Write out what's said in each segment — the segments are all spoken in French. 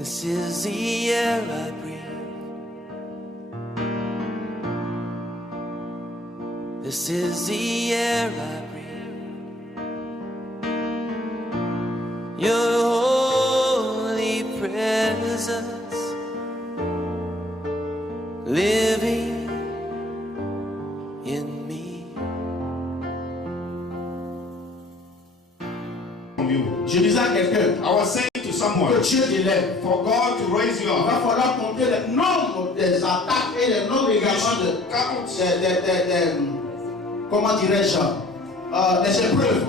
This is the air I breathe. This is the air I breathe. Your holy presence living in me. Je disais à quelqu'un, I was saying to someone, que Dieu t'élève. for God to raise you Il va up, falloir compter le nombre des attaques et le nombre également comment dirais-je, des épreuves.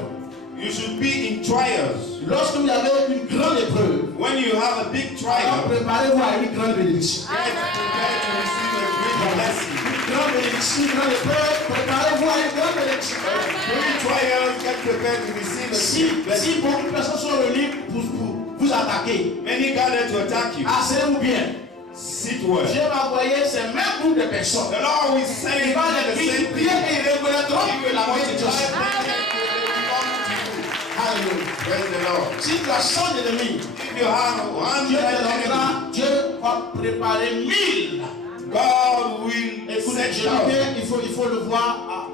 you should be in trials. Lorsque vous avez une grande épreuve, When you have a big alors trial, préparez-vous à une grande bénédiction. get prepared to receive a great blessing. Une grande bénédiction, une grande épreuve, préparez-vous à une grande bénédiction. During trials, get prepared to receive a Si great blessing. beaucoup de personnes sont réunies pour vous attaquer, Many gather to attack you. asseyez-vous bien. Sit well. Dieu va envoyer ces mêmes groupes de personnes. The Lord will Il say va the les same prier thing. et ils reconnaîtront que la voix de Dieu. Alléluia. Praise the Lord. Si tu as 100 ennemis, If you have one Dieu te enemy, donnera, Dieu va préparer 1000. God will Écoutez, set je you dis up. bien, il faut le voir.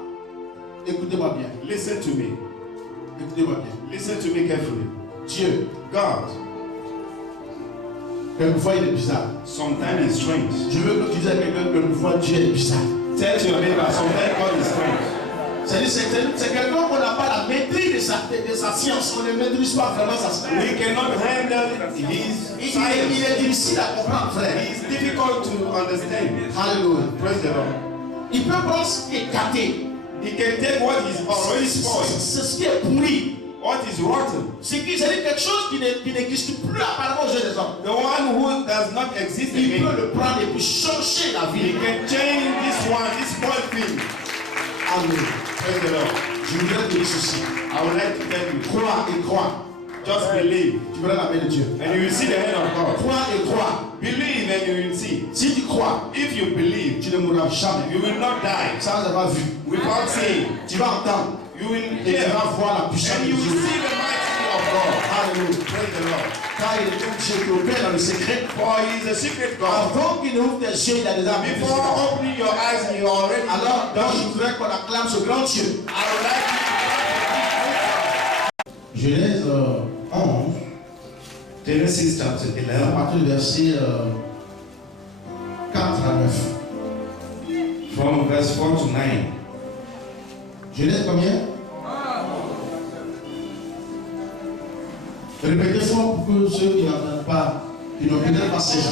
Écoutez-moi bien. Listen to me. Écoutez-moi bien. Listen to me carefully. Dieu, God, quelquefois il est bizarre. sometimes is strange. Je veux que tu dises à quelqu'un que quelquefois Dieu est bizarre. Tell your neighbor, sometimes God is strange. C'est quelqu'un qu'on n'a pas la maîtrise de sa science. On ne maîtrise pas vraiment sa science. We cannot handle his Il science. est difficile à comprendre, frère. It's difficult to understand. Alléluia. Praise the Lord. Il peut prendre ce qui est gâté. He can take what is already spoiled, C'est ce qui est pourri. what is rotten, C'est quelque chose qui n'existe plus apparemment aux yeux des hommes. the one who does not exist Il peut again. le prendre et puis changer la He vie. can change this one, this spoiled thing. Amen. Praise the Lord. Je voudrais te dire ceci. I would like to tell you, Crois et crois. just believe, Tu verras la main de Dieu. and you will see the hand of God. Crois et crois. Believe and you will see. Si tu crois, If you believe, tu ne mourras jamais. you will not die Sans avoir vu. without seeing. Tu vas entendre. You will Et tu hear, vas voir la puissance and de you will Dieu. see the mighty of God. Alléluia. Praise the Lord. Car il est un Dieu qui opère dans le secret. For he is a secret God. Avant qu'il ne ouvre tes yeux, il a déjà vu. Before opening your eyes, you already Alors, done. je voudrais qu'on acclame ce grand Dieu. I would like Genèse 11, Genesis chapter à 11, partir du verset 4 à 9. from verse 4 to 9. Genèse combien? Répétez fort pour que ceux qui n'entendent pas, qui n'ont peut-être pas saisi.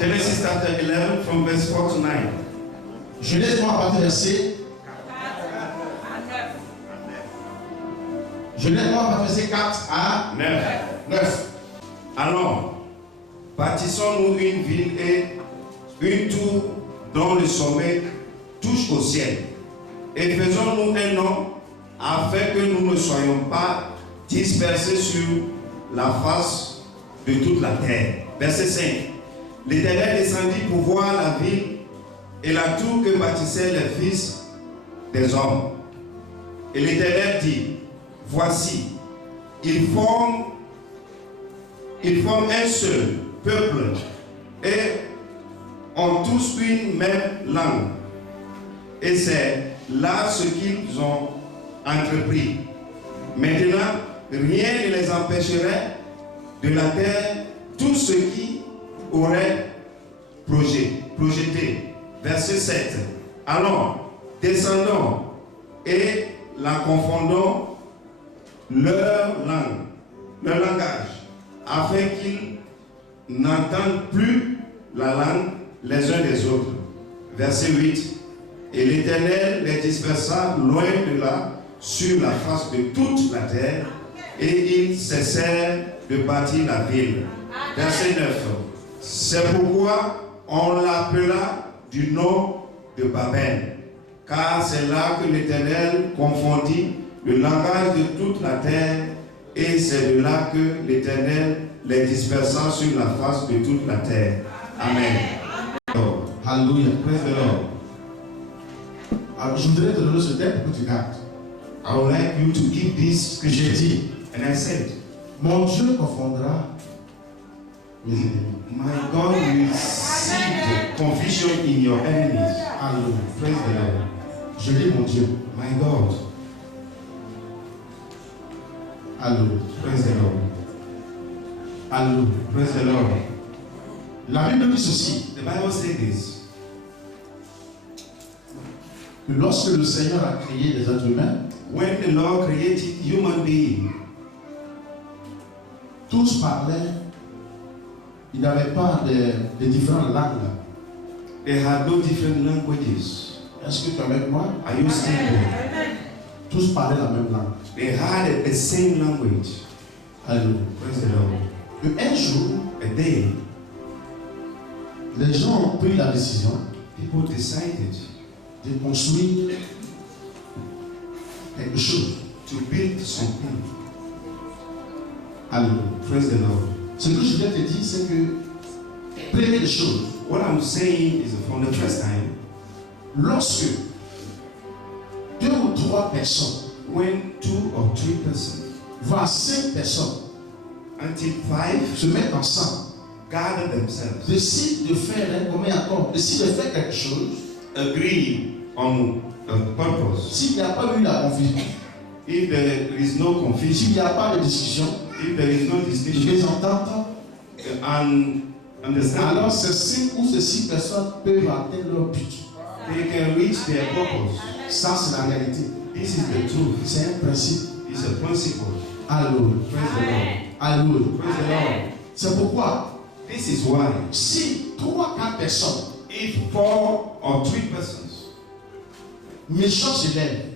Genesis chapter 11, from verse 4 to 9. Genèse 1 à partir du verset. Genèse 1 à partir du verset 4 à 9. 9. Alors, bâtissons-nous une ville et une tour dont le sommet touche au ciel. Et faisons-nous un nom afin que nous ne soyons pas dispersés sur la face de toute la terre. Verset 5. L'Éternel descendit pour voir la ville et la tour que bâtissaient les fils des hommes. Et l'Éternel dit, voici, ils forment un seul peuple et ont tous une même langue. Et c'est là ce qu'ils ont entrepris. Maintenant, rien ne les empêcherait de la terre tout ce qui aurait projeté. Verset 7. Alors, descendons et la confondons leur langage, afin qu'ils n'entendent plus la langue les uns des autres. Verset 8. Et l'Éternel les dispersa loin de là, sur la face de toute la terre, et ils cessèrent de bâtir la ville. Verset 9. C'est pourquoi on l'appela du nom de Babel, car c'est là que l'Éternel confondit le langage de toute la terre, et c'est de là que l'Éternel les dispersa sur la face de toute la terre. Amen. Alléluia. Praise the Lord. Alors, je voudrais te donner ce texte pour que tu gardes. I would like you to give this Que j'ai scripture. dit, And I said, mon Dieu confondra mes ennemis. My God will seed confusion in your enemies. Alléluia. Praise the Lord. Je dis mon Dieu. My God. Alléluia. Praise the Lord. Alléluia. Praise the Lord. La Bible dit ceci, The Bible says this. que lorsque le Seigneur a créé les êtres humains, When the Lord created human beings, tous parlaient, il n'y avait pas de différentes langues. they had no different languages. Est-ce que tu es avec moi? Are you still there? Tous parlaient la même langue. They had the same language. Alléluia. Praise the Lord. Et un jour, A day, les gens ont pris la décision people decided de construire quelque chose. to build something. Alléluia. Praise the Lord. Ce que je viens te dire, c'est que, première des choses, What I'm saying is from the first time, lorsque 2 ou 3 personnes, when 2 or 3 persons, voire 5 personnes, until 5 se mettent ensemble, gather themselves, décident de faire un commun accord, décident de faire quelque chose, agree on a purpose. s'il n'y a pas eu la confusion, If there is no s'il confusion, n'y a pas de discussion, if there is no de discussion mésentente, and understanding, alors ces 5 ou ces 6 personnes peuvent atteindre leur but. they can reach their purpose. Ça, c'est la réalité. This is the truth. C'est un principe. It's a principle. Alléluia. Praise the Lord. Alléluia. Praise the Lord. C'est pourquoi, This is why si 3-4 personnes if 4 or 3 persons méchants se lèvent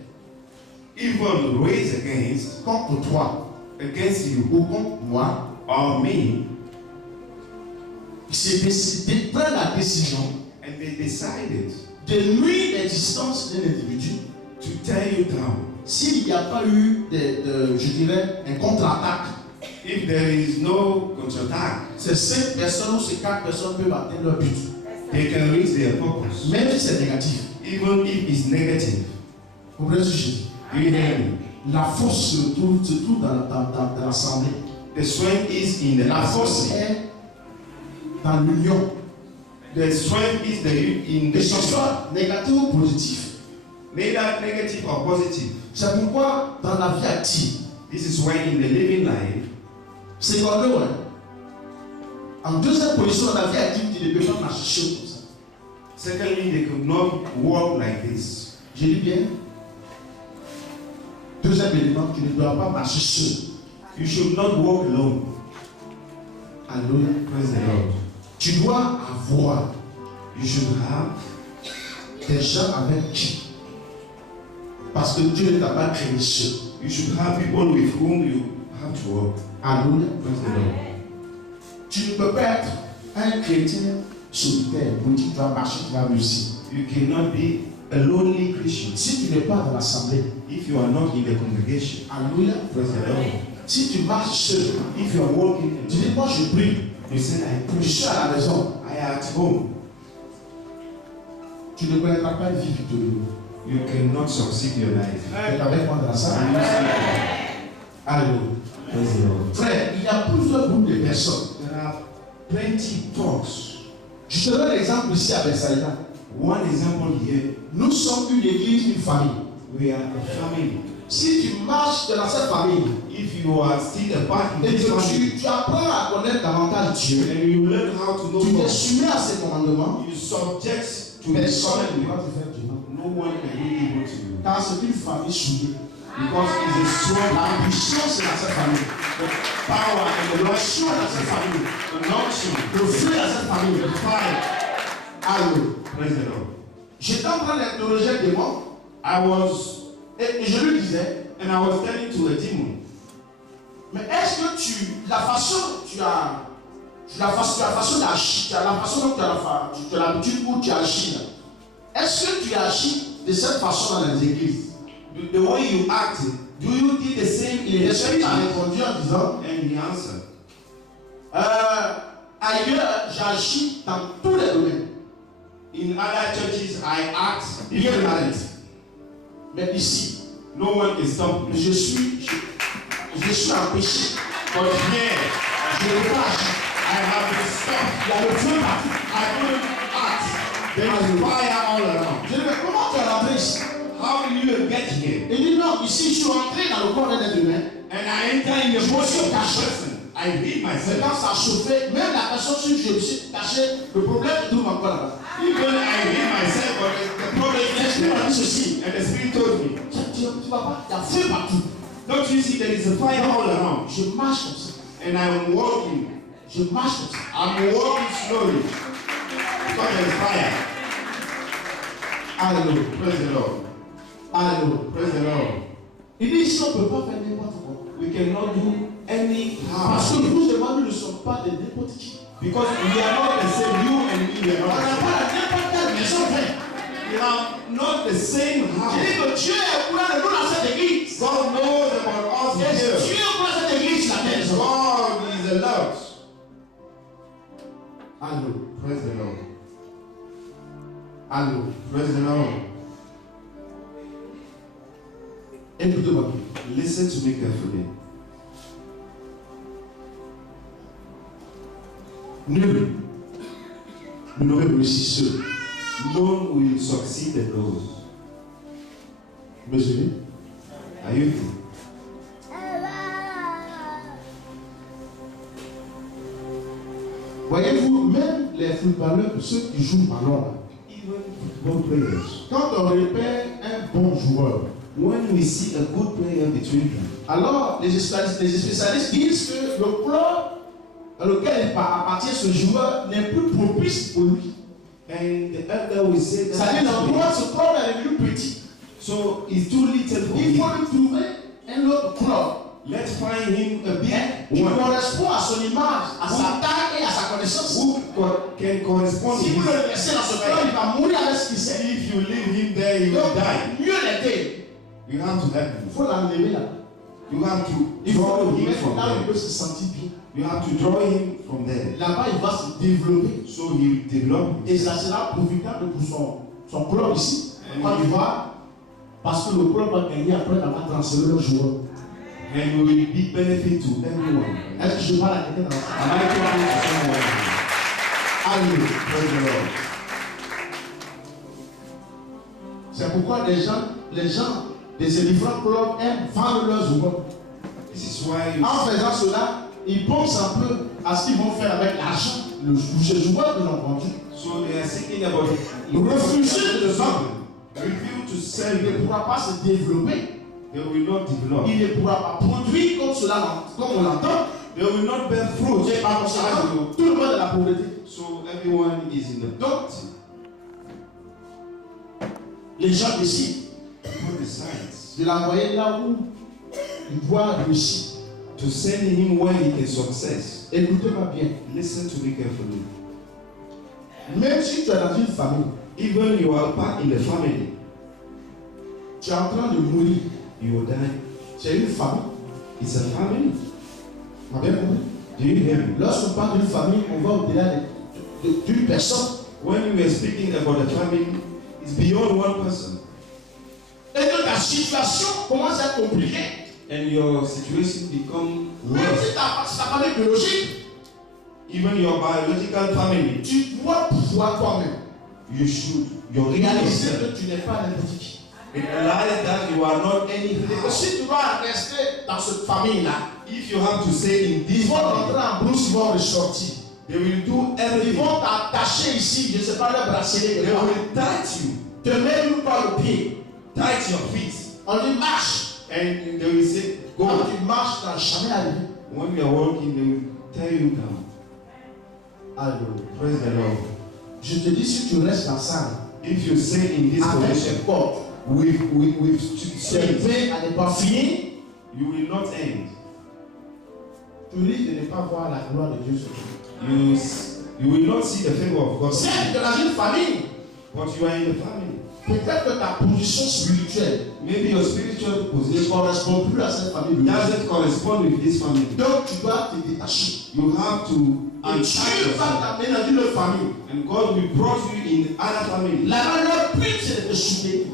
even raise against contre toi you ou contre moi, or me, c'est décider, prendre la décision and they decided de nuire l'existence d'un individu to tear you down, s'il n'y a pas eu, je dirais, un contre-attaque. if there is no counterattack, Ces 5 personnes ou ces 4 personnes peuvent atteindre leur but. they can reach their purpose, Même si c'est négatif. even if it's negative. Vous comprenez ce que je dis? Do you hear me? La force se trouve dans l'assemblée. The strength is in the La force assembly. est dans l'union. The strength is in Que the ce soit négatif ou positif. neither negative or positive. C'est pourquoi dans la vie active, This is why in the living life, c'est comme ouais. En deuxième position, dans la vie active, tu ne peux pas marcher comme ça. secondly, they could not walk like this. Je dis bien. Deuxième élément, tu ne dois pas marcher seul. You should not walk alone. Alléluia. Praise the Lord. Tu dois avoir You should have des gens avec qui. Parce que Dieu ne t'a pas créé seul. you should have people with whom you have to walk. Alléluia. Praise the Lord. Tu ne peux pas être un chrétien solitaire où tu dois marcher, tu vas réussir. You cannot be a lonely Christian Si tu n'es pas dans l'assemblée, if you are not in the congregation. alléluia. Praise the Lord. Si tu marches seul, If you are walking, tu dis moi je prie, you say, I je preach, suis à la maison. I am at home. Tu ne connaîtras pas une vie victorieuse. You cannot succeed your life. Tu es avec moi dans la Are salle. you seeing? Alléluia. Praise the Lord. Frère, il y a plusieurs groupes de personnes. There are plenty talks. Je te donne l'exemple ici à Bethsaïda. One example here, Nous sommes une église, une famille. we are a family. Si tu marches dans cette famille If you are still a part in et this family, que tu apprends à connaître davantage Dieu, and you learn how to know tu t'es God, soumis à ses commandements, you subject to His personne ne commandment. va te faire du mal. No one can be able to you. Car c'est une famille soudée. Because it's a strong La puissance est dans cette famille. power and the L'action est dans cette famille. unction, Le feu est dans cette famille. the fire. Alléluia. Praise the Lord. J'étais en train d'interroger un démon I was, et je lui disais, and I was telling to a demon, mais est-ce que la façon dont tu as l'habitude où tu agis là, est-ce que tu agis de cette façon dans les églises? the way you act, do you do the same in the L'esprit church? m'a répondu en disant, And he answered, ailleurs j'agis dans tous les domaines, in other churches I act bien differently. malade. Mais ici, No one can stop me. je suis en péché. But here, Je ne peux pas agir. I have been stopped. Il y a le feu partout. I couldn't act. There is fire all around. Je dis, mais comment tu es rentré ici? How did you get here? Il dit, non, ici, je suis rentré dans le corps d'un être humain. And I enter in the body of that person. I hid Mais myself. quand ça chauffait, même la personne sur qui je me suis caché, le problème se trouve encore là-bas. Even I hid myself, but the problem is L'esprit m'a dit ceci. and the spirit told me, Tu vas pas, il y a feu partout. don't you see there is a fire all around? Je marche comme ça. And I'm walking. Je marche comme ça. I'm walking slowly. Because there is fire. Alléluia. Praise the Lord. Alléluia. Praise the Lord. Il dit ici, on ne peut pas faire n'importe quoi. We cannot do any Parce harm. que vous et moi, nous ne sommes pas de n'importe qui. Because we are not the same. You and me, we are On not n'a the pas la n'importe quelle maison faite. same. We are not the same Je house. dis que Dieu est au courant de nous dans cette église. God knows about us Et here. Dieu est au courant de cette église, la maison. God is a Lord. Alléluia. Praise the Lord. Alléluia. Praise the Lord. Écoutez-moi bien. Listen to me carefully. Nul ne l'aurait réussi seul. None will succeed alone. Me suivez? Are you free? Voyez-vous, même les footballeurs, ceux qui jouent ballon là, Even football players. quand on repère un bon joueur, When we see a good player between them, alors les spécialistes disent que le club dans lequel appartient ce joueur n'est plus propice pour lui. and the elder will say C'est-à-dire that l'endroit, ce club est devenu petit. so it's too little for Il faut him. lui trouver un autre club Let's find him a big qui one correspond à son image, à sa taille et à sa connaissance. who can correspond to Si vous his. le laissez dans ce club, il va mourir avec ce qu'il sait. If you leave him there, he will Donc, die. mieux l'aider. You have to help Il him. faut l'enlever là. You have to Il faut draw le him mettre from là où il there. peut se sentir bien. You have to draw him from there. Là-bas, il va se développer. So he will develop. Et ça sera profitable pour son club ici. Quand il va, parce que le club va gagner après d'avoir transféré le joueur. And we will be benefit to everyone. Est-ce que je parle à quelqu'un dans ça? Am I talking to someone? Alléluia. Praise the Lord. C'est pourquoi les gens de ces différents clubs aiment vendre leurs joueurs. This is why you En faisant cela, ils pensent un peu à ce qu'ils vont faire avec l'argent, le joueur qu'ils ont vendu. so they are thinking about it. Refuser de le vendre. Refuse to sell Il ne them. pourra pas se développer. They will not develop. Il ne pourra pas produire comme cela, comme on l'entend. They will not bear fruit. Et par conséquent, tout le monde est dans la pauvreté. So everyone is in the Donc, les gens décident People decides de l'envoyer là où il doit réussir. to send him where he can success. Écoutez-moi bien. Listen to me carefully. Même si tu es dans une famille, Even you are part in the family, tu es en train de mourir. you will die. C'est une famille. It's a family. Tu as bien compris? Do you hear me? Lorsqu'on parle d'une famille, on va au-delà d'une personne. When we are speaking about a family, it's beyond one person. Et que ta situation commence à être compliquée. And your situation become Même worse. si ta famille biologique, Even your biological family, tu dois pouvoir toi-même you should your réaliser yourself que tu n'es pas n'importe qui. realize that you are not anything. Et que si tu vas rester dans cette famille-là, If you have to say in ils this vont rentrer family, en brousse, ils vont ressortir. they will do Ils everything. vont t'attacher ici, je ne sais pas, le bracelet. They will touch you, Te mettre par le pied. touch your feet, On dit marche. and they will say, Quand go. tu marches, tu n'as jamais arrivé. When you are walking, they will tear you down. Alléluia. Praise the Lord. Je te dis, si tu restes dans ça, If you say in this avec position, tes portes, with tu es strength, prêt à ne pas finir, you will not end. tu risques de ne pas voir la gloire de Dieu sur toi. You will not see the favor of God. Certes, tu es dans une famille. But you are in the family. Peut-être que ta position spirituelle Maybe your spiritual ne position correspond plus à cette famille. doesn't correspond with this family. Donc, tu dois te détacher. You have to Et untouch Dieu va yourself. t'amener dans une famille. And God will brought you in other family. Là-bas, leur but, c'est de te soutenir.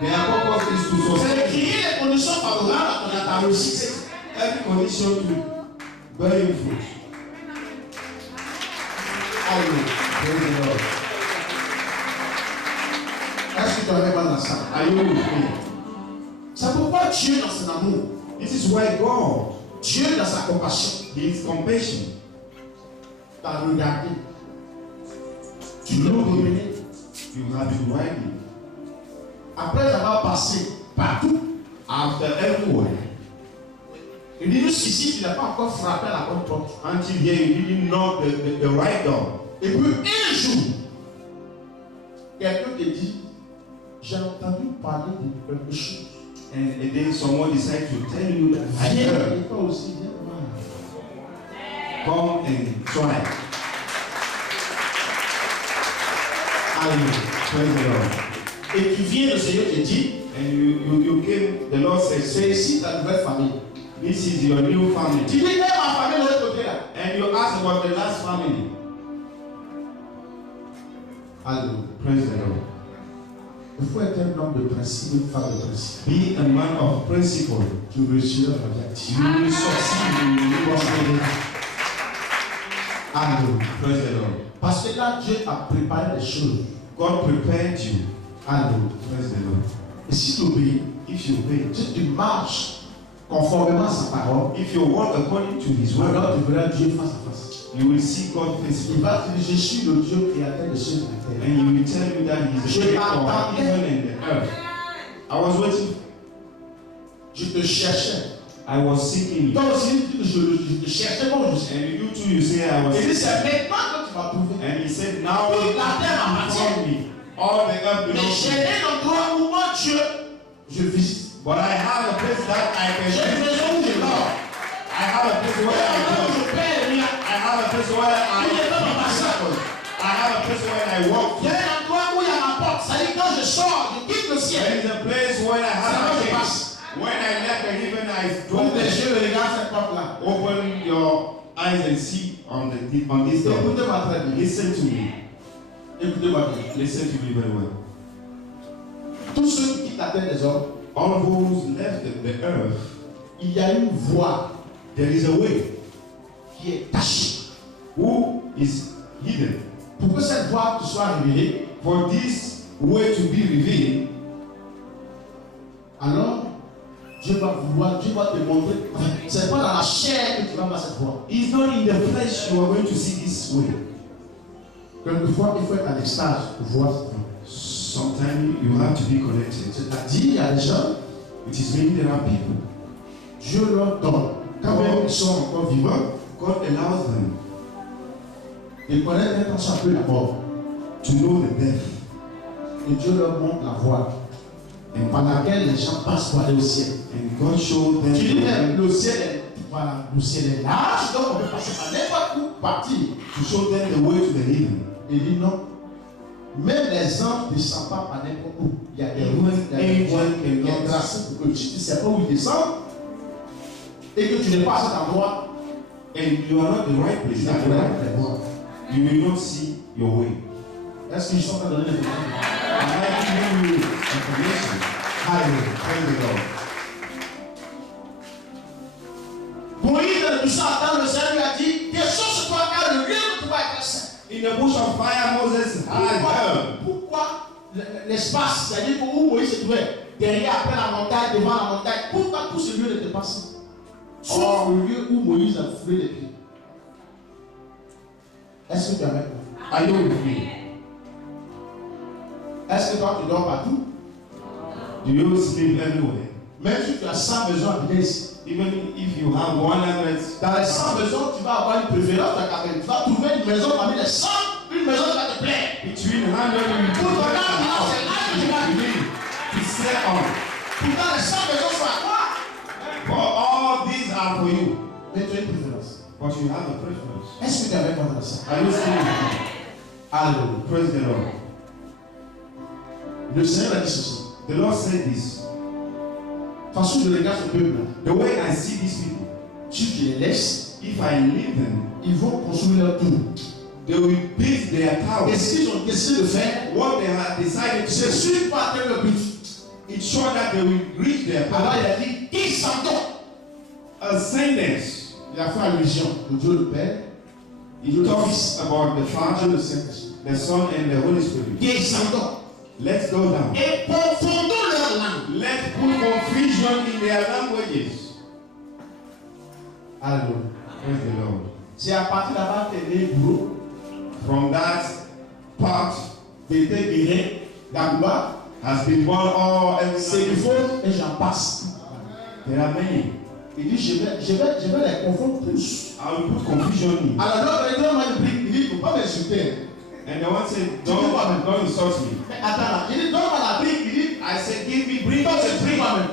Their purpose is to C'est de sustain créer les conditions favorables à ta réussite. every condition to bear you fruit. Alléluia. Est-ce que tu avais mal dans ça? Alléluia. C'est pourquoi Dieu dans son amour, This is why God, Dieu dans sa compassion, His compassion, t'a regardé. Tu l'as dominé. you have been riding. Après avoir passé partout, After everywhere, il dit juste ici, tu n'as pas encore frappé à la bonne porte. until here you didn't knock the right door. Et puis un jour, quelqu'un te dit, j'ai entendu parler de quelque chose. And then someone decides to tell you that I Viens, heard. et toi aussi, viens voir. Come and try. Alléluia. Praise the Lord. Et tu viens, le Seigneur te dit, And you came, the Lord says, c'est ici ta nouvelle famille. this is your new family. Tu dis, mais ma famille de l'autre côté là. And you ask about the last family. Alléluia. Praise the Lord. Il faut être un homme de principe, une femme de principe. Be a man of principle. Tu réussiras dans la vie. You will succeed in your prosperity. Alléluia. Praise the Lord. Parce que là, Dieu a préparé des choses. God prepared you. Alléluia. Praise the Lord. Et si tu obéis, If you obey, si tu marches conformément à sa parole, if you walk according to His word, alors tu verras Dieu face à face. you will see God face to Il va te dire, je suis le Dieu créateur de cieux et de la face. terre. And He will tell you that He is the Je creator of t'attendais. heaven and the earth. I was waiting. Je te cherchais. I was seeking you. Toi aussi, je te cherchais moi aussi. And you too, you say I was Il dit, seeking. c'est maintenant que tu vas trouver. And He said, now Toute la terre you m'appartient. found me. All the earth Mais belongs j'ai to me. un endroit où moi, Dieu, je visite. But I have a place that I can J'ai une visit. maison où je dors. I have a place J'ai where un I endroit où go. je paie rien. I have a place where I Il y a pas de massacre. I have a place where I walk. Il y a un endroit où il y a ma porte. Ça dit quand je sors, je quitte le There ciel. is a place where I C'est have là où a je place. passe. When I left the heaven, I Ouvre drove les the yeux et regarde cette porte-là. Open your eyes and see on this door. Écoutez-moi très bien. Listen to me. Écoutez-moi bien. Listen to me very well. Tous ceux qui quittent la terre des hommes, All those left the earth, il y a une voie there is a way qui est cachée. who is hidden. Pour que cette voie te soit révélée, For this way to be revealed, alors Dieu va te montrer. C'est pas dans la chair que tu vas voir cette voie. it's not in the flesh you are going to see this way. Quelquefois, il faut être à l'extase pour voir cette voie. Sometimes you have to be connected. C'est-à-dire, il y a des gens, It is meaning there are people. Dieu leur donne, quand même ils sont encore vivants, God allows them de connaître un tant soit peu la mort. to know the death. Et Dieu leur montre la voie par laquelle les gens passent pour aller au ciel. And God showed them Tu dis même, le ciel est, voilà, le ciel est large, donc on peut passer par n'importe où partir. to show them the way to the heaven. Il dit non. Même les anges ne descendent pas par n'importe où. Il y a des routes, il y a des voies qui sont tracées pour que tu ne sais pas où ils descendent et que tu n'es pas à cet endroit. And you are not the right place. Tu At the n'as right pas les place. voies. You will not see your way. Est-ce qu'ils sont en train de donner des informations? Am I giving you information? Alléluia. Praise the Lord. Moïse, le puissant attend, le Seigneur lui a dit, descends sur toi car le lieu où tu vas être saint. In the bush of fire, Moses had heard. Pourquoi l'espace, c'est-à-dire où Moïse se trouvait, derrière, après la montagne, devant la montagne, pourquoi tout ce lieu n'était pas saint? Sauf le lieu où Moïse a foulé les pieds. Est-ce que tu es avec moi? Are you with me? Est-ce que toi tu dors partout? Do you sleep everywhere? Même si tu as 100 maisons habitées ici. Even if you have 100, Dans les 100 maisons, tu vas avoir une préférence. Tu vas trouver une maison parmi les 100, une maison qui va te plaire. between 100 and Pour ton âme, c'est là que tu vas vivre. to stay on. Pourtant, les 100 maisons sont à toi. For all these are for you. Mais tu as une préférence. But you have a preference. Est-ce que tu es avec moi dans ça? Are you still with me? Alléluia. Praise the Lord. Le Seigneur a dit ceci. The Lord said this. De toute façon, je regarde ce peuple-là. The way I see these people, Si tu les laisses, if I leave them, ils vont construire leur tour. they will build their Et towers. ce qu'ils ont décidé de faire, What they have decided to c'est do, sûr pas atteindre le but. it's sure that they will reach their Alors power. il a dit, descendons. Ascendance. Il a fait allusion au Dieu le Père, He talks about the Father, le Saint-Esprit. the Son, and the Holy Spirit. Descendons. Let's go down. Et confondons leur langue. Let's put confusion in their languages. Alléluia. Praise the Lord. C'est à partir là-bas que les gros, From that part Bété, Guérin, Gamba, has been born all c'est everything. du faux et j'en passe. There are many. Il dit, je vais les confondre tous. I will put confusion in. Alors l'autre, il dit, il ne faut pas m'insulter. And the one said, don't insult me. Mais attends là, il dit, donne-moi la brique. Il dit, I said, bring toi, us c'est a brique drink. moi-même.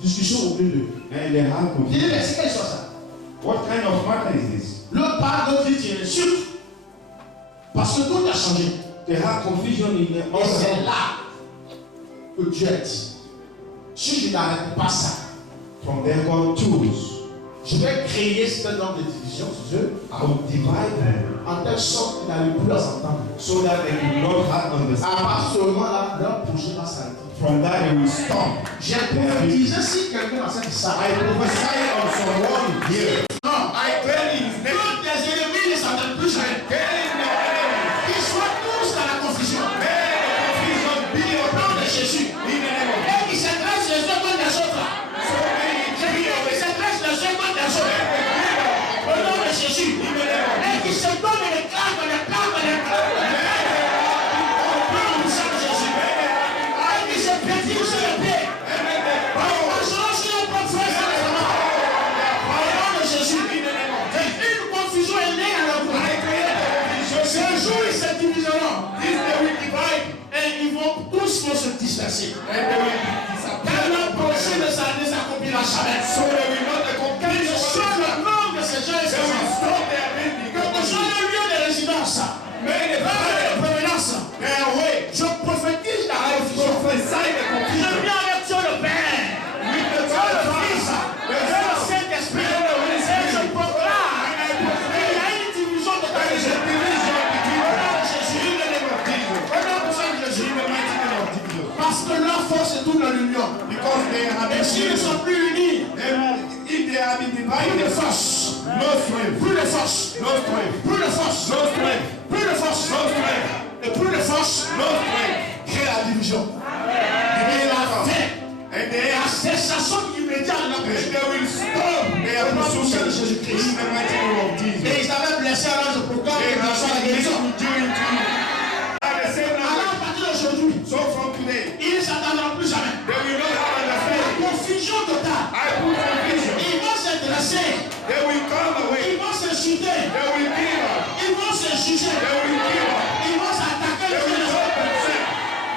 Discussion au milieu d'eux. And they have Il dit, confusion. mais c'est quelle chose ça? What kind of matter is this? L'autre parle, l'autre dit, tu insultes. Parce que tout a changé. They have confusion in the Et c'est là que Dieu a dit, si je n'arrête pas ça, From there God choose. je vais créer ce nombre de divisions sur eux, I will divide them en telle sorte qu'ils n'arrivent plus à s'entendre. so that they will not have À understanding. partir de ce moment-là, leur projet va s'arrêter. From that they will stop. J'ai prophétisé si quelqu'un a cette salle. I prophesy on someone here. Non, I tell his name. tous tes ennemis ne s'entendent plus jamais. Tell him the enemy. Qu'ils soient tous dans la confusion. May the confusion be Au upon nom de them. Jésus. In the name of Et qui s'adressent les uns contre les autres. so many Qui s'adressent les uns contre les autres. Au nom de Jésus. Et qui se donnent les claques, les claques, les claques. Au nom du sang de Jésus. Et qui se pétillent sur les pieds. En marchant sur les propres frères et les amants. Au nom de Jésus. Une confusion est née à leur voix. Ce jour, ils se diviseront. Et ils vont tous se disperser. Car leur projet ne s'accomplira jamais. Quel que soit le nom de ces gens et ces enfants, quel que soit le lieu de résidence, le lieu de provenance, je prophétise la révision. Je viens avec Dieu le Père, Dieu le Fils, Dieu le Saint-Esprit, et je proclame qu'il y a une division de ta vie. Au nom de Jésus, au nom du sang de Jésus, parce que leur force est toute dans l'union. Because they have Et s'ils ne sont plus unis, if they have been plus de divided, force, no strength, plus de force, no strength, plus de force, no strength, plus de force, no strength, et plus de force, no strength. crée la division. Et la fin, And they et la are cessation immédiate de la and péché. they will stop their Au nom du Seigneur pursuit Jésus-Christ. in the mighty name of Jesus. Et ils avaient blessé alors je proclame They que soit la have guérison. been doing to you. At the same Alors time, à partir d'aujourd'hui, so from today, ils ne s'attendront plus jamais. they will not have La understanding. confusion totale. I put confusion. Ils vont se dresser, They will come away. ils vont s'insulter, They will give up. ils vont se juger, They will give up. ils vont s'attaquer They les uns will les not autres. consent.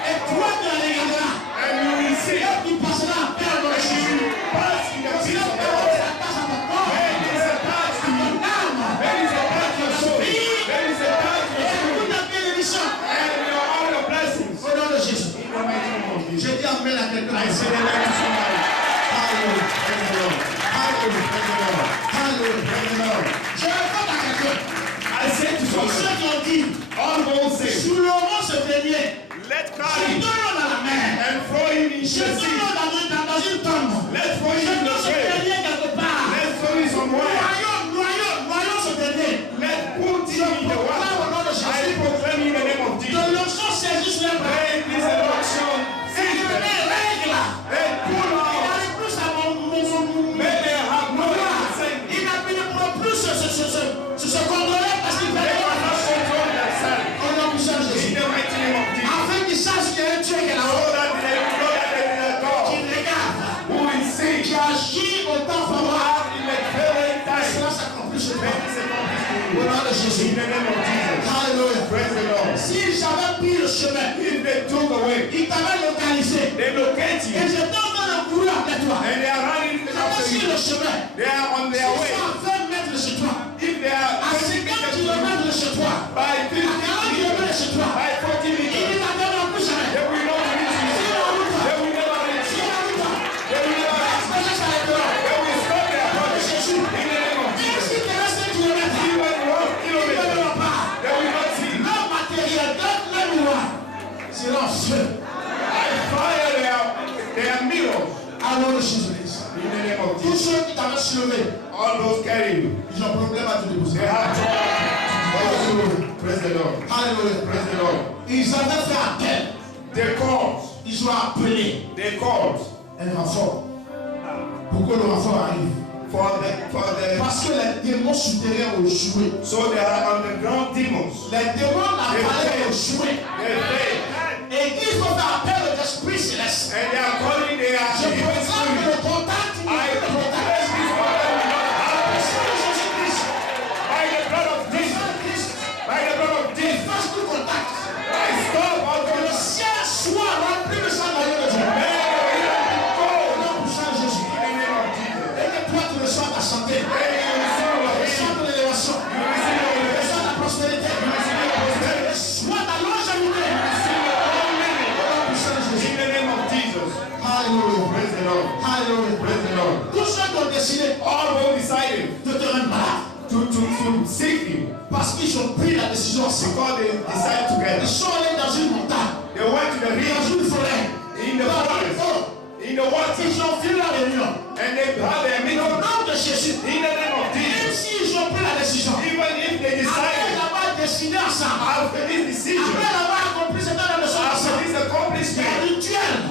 Et toi tu les regarderas. And you will see. Et tu passeras à paix dans le And Jésus. you will pass in the Parce que peace la of the parole Lord. s'attache à ton corps, There is a path to à you. ton âme, There is a path to your soul. There is a path to et à your toute spirit. ta bénédiction. And your all your blessings. Au nom de Jésus. In the mighty name of Je Jesus. dis amen à quelqu'un. I say amen to somebody. Alléluia. Praise the Lord. Alléluia. Praise the Lord. Alléluia. Praise the Lord. Je répète à quelqu'un. I say to Pour somebody, ceux qui ont dit, all those say, souleurons ce dernier, let carry jetons-le dans la mer, and throw him in the sea. jetons-le dans une tombe, Let's throw him in jetons the ce grave. dernier quelque part, Let's throw him somewhere. noyons ce dernier. Let's put him in the water. I proclaim in the name of Que Jesus. l'onction saisisse les bras. Let this election Et seize il them. règle. And pull Il out. n'arrive plus à mon May they have no pouvoir. consent. Il ne pourra plus se contrôler parce qu'il They fait will not control themselves. au nom du Seigneur In Jésus. the mighty name of Jesus. Afin qu'il sache qu'il y a un Dieu qui est So là-haut, that they will know that there is a qui God regarde, who is seeing. qui agit au temps favorable. In the current time. Cela s'accomplit chez toi. May this accomplish to Au you. nom de Jésus. In the name of Jesus. Alléluia. Praise the Lord. Si j'avais pris le chemin, If they took away, il t'avait localisé. they locate Et you. j'étais en train de courir après toi. And they are running J'avais after sur you. le chemin. They are on their way. 120 mètres de chez toi. If they are À 50 km de chez toi. by À 40 km de chez toi. by 40 Il meters, ne t'attendra plus jamais. they will not reach you. Si la route, They will never reach si you. la route, They will never reach you. ça s'arrêtera. They will stop their progress. Jésus. In the name of Et Jesus. si tu restes 1 kilomètre, Even 1 ils ne kilometer, verront pas. they will not see you. Leur matériel, leur miroir sera en feu. I fire their mirrors. Alors le Jésus-Christ. In the name of Tous Jesus. ceux qui t'avaient soulevé, All those carrying you, ils ont problème à te déposer. they have trouble Praise the Lord. Alléluia. Praise the Lord. Ils avaient fait appel. They called. Ils ont appelé They called un renfort. Pourquoi le renfort arrive? for the Parce que les démons souterrains ont joué. so there are underground demons. Les démons n'avaient joué. They faith. Et ils font faire appel aux esprits célestes. And they are calling their Je evil proclame spirit. le contact. I declare this water will not happen. By the blood of Jesus. By the blood of Jesus. Efface tout contact. I stop all Que le the ciel soit rempli de sang de Dieu. Au nom puissant de Jésus. in the name of Jesus. Et que toi tu reçois ta santé. May you receive your Le healing. sang de l'élévation. You receive your Le healing. sang de la prospérité. You receive your prosperity. Soit ta longévité. Receive your whole living. Au nom puissant de Jésus. In the name of Jesus. Alléluia. Praise the Lord. Alléluia. Praise the Lord. Tous ceux qui ont décidé All who decided de te rendre malade. to seek you Parce qu'ils ont pris la décision ensemble. because they decided together. Ils sont allés dans une montagne. They went to the Dans river, une forêt. in the forest, in the water, Ils ont fait la réunion. and they had their Au meeting. nom de Jésus. In the name of Même Jesus. s'ils ont pris la décision. Even if they Après decided avoir décidé ensemble. after this decision, Après avoir accompli cette œuvre de son after ensemble. this Les accomplishment, rituels.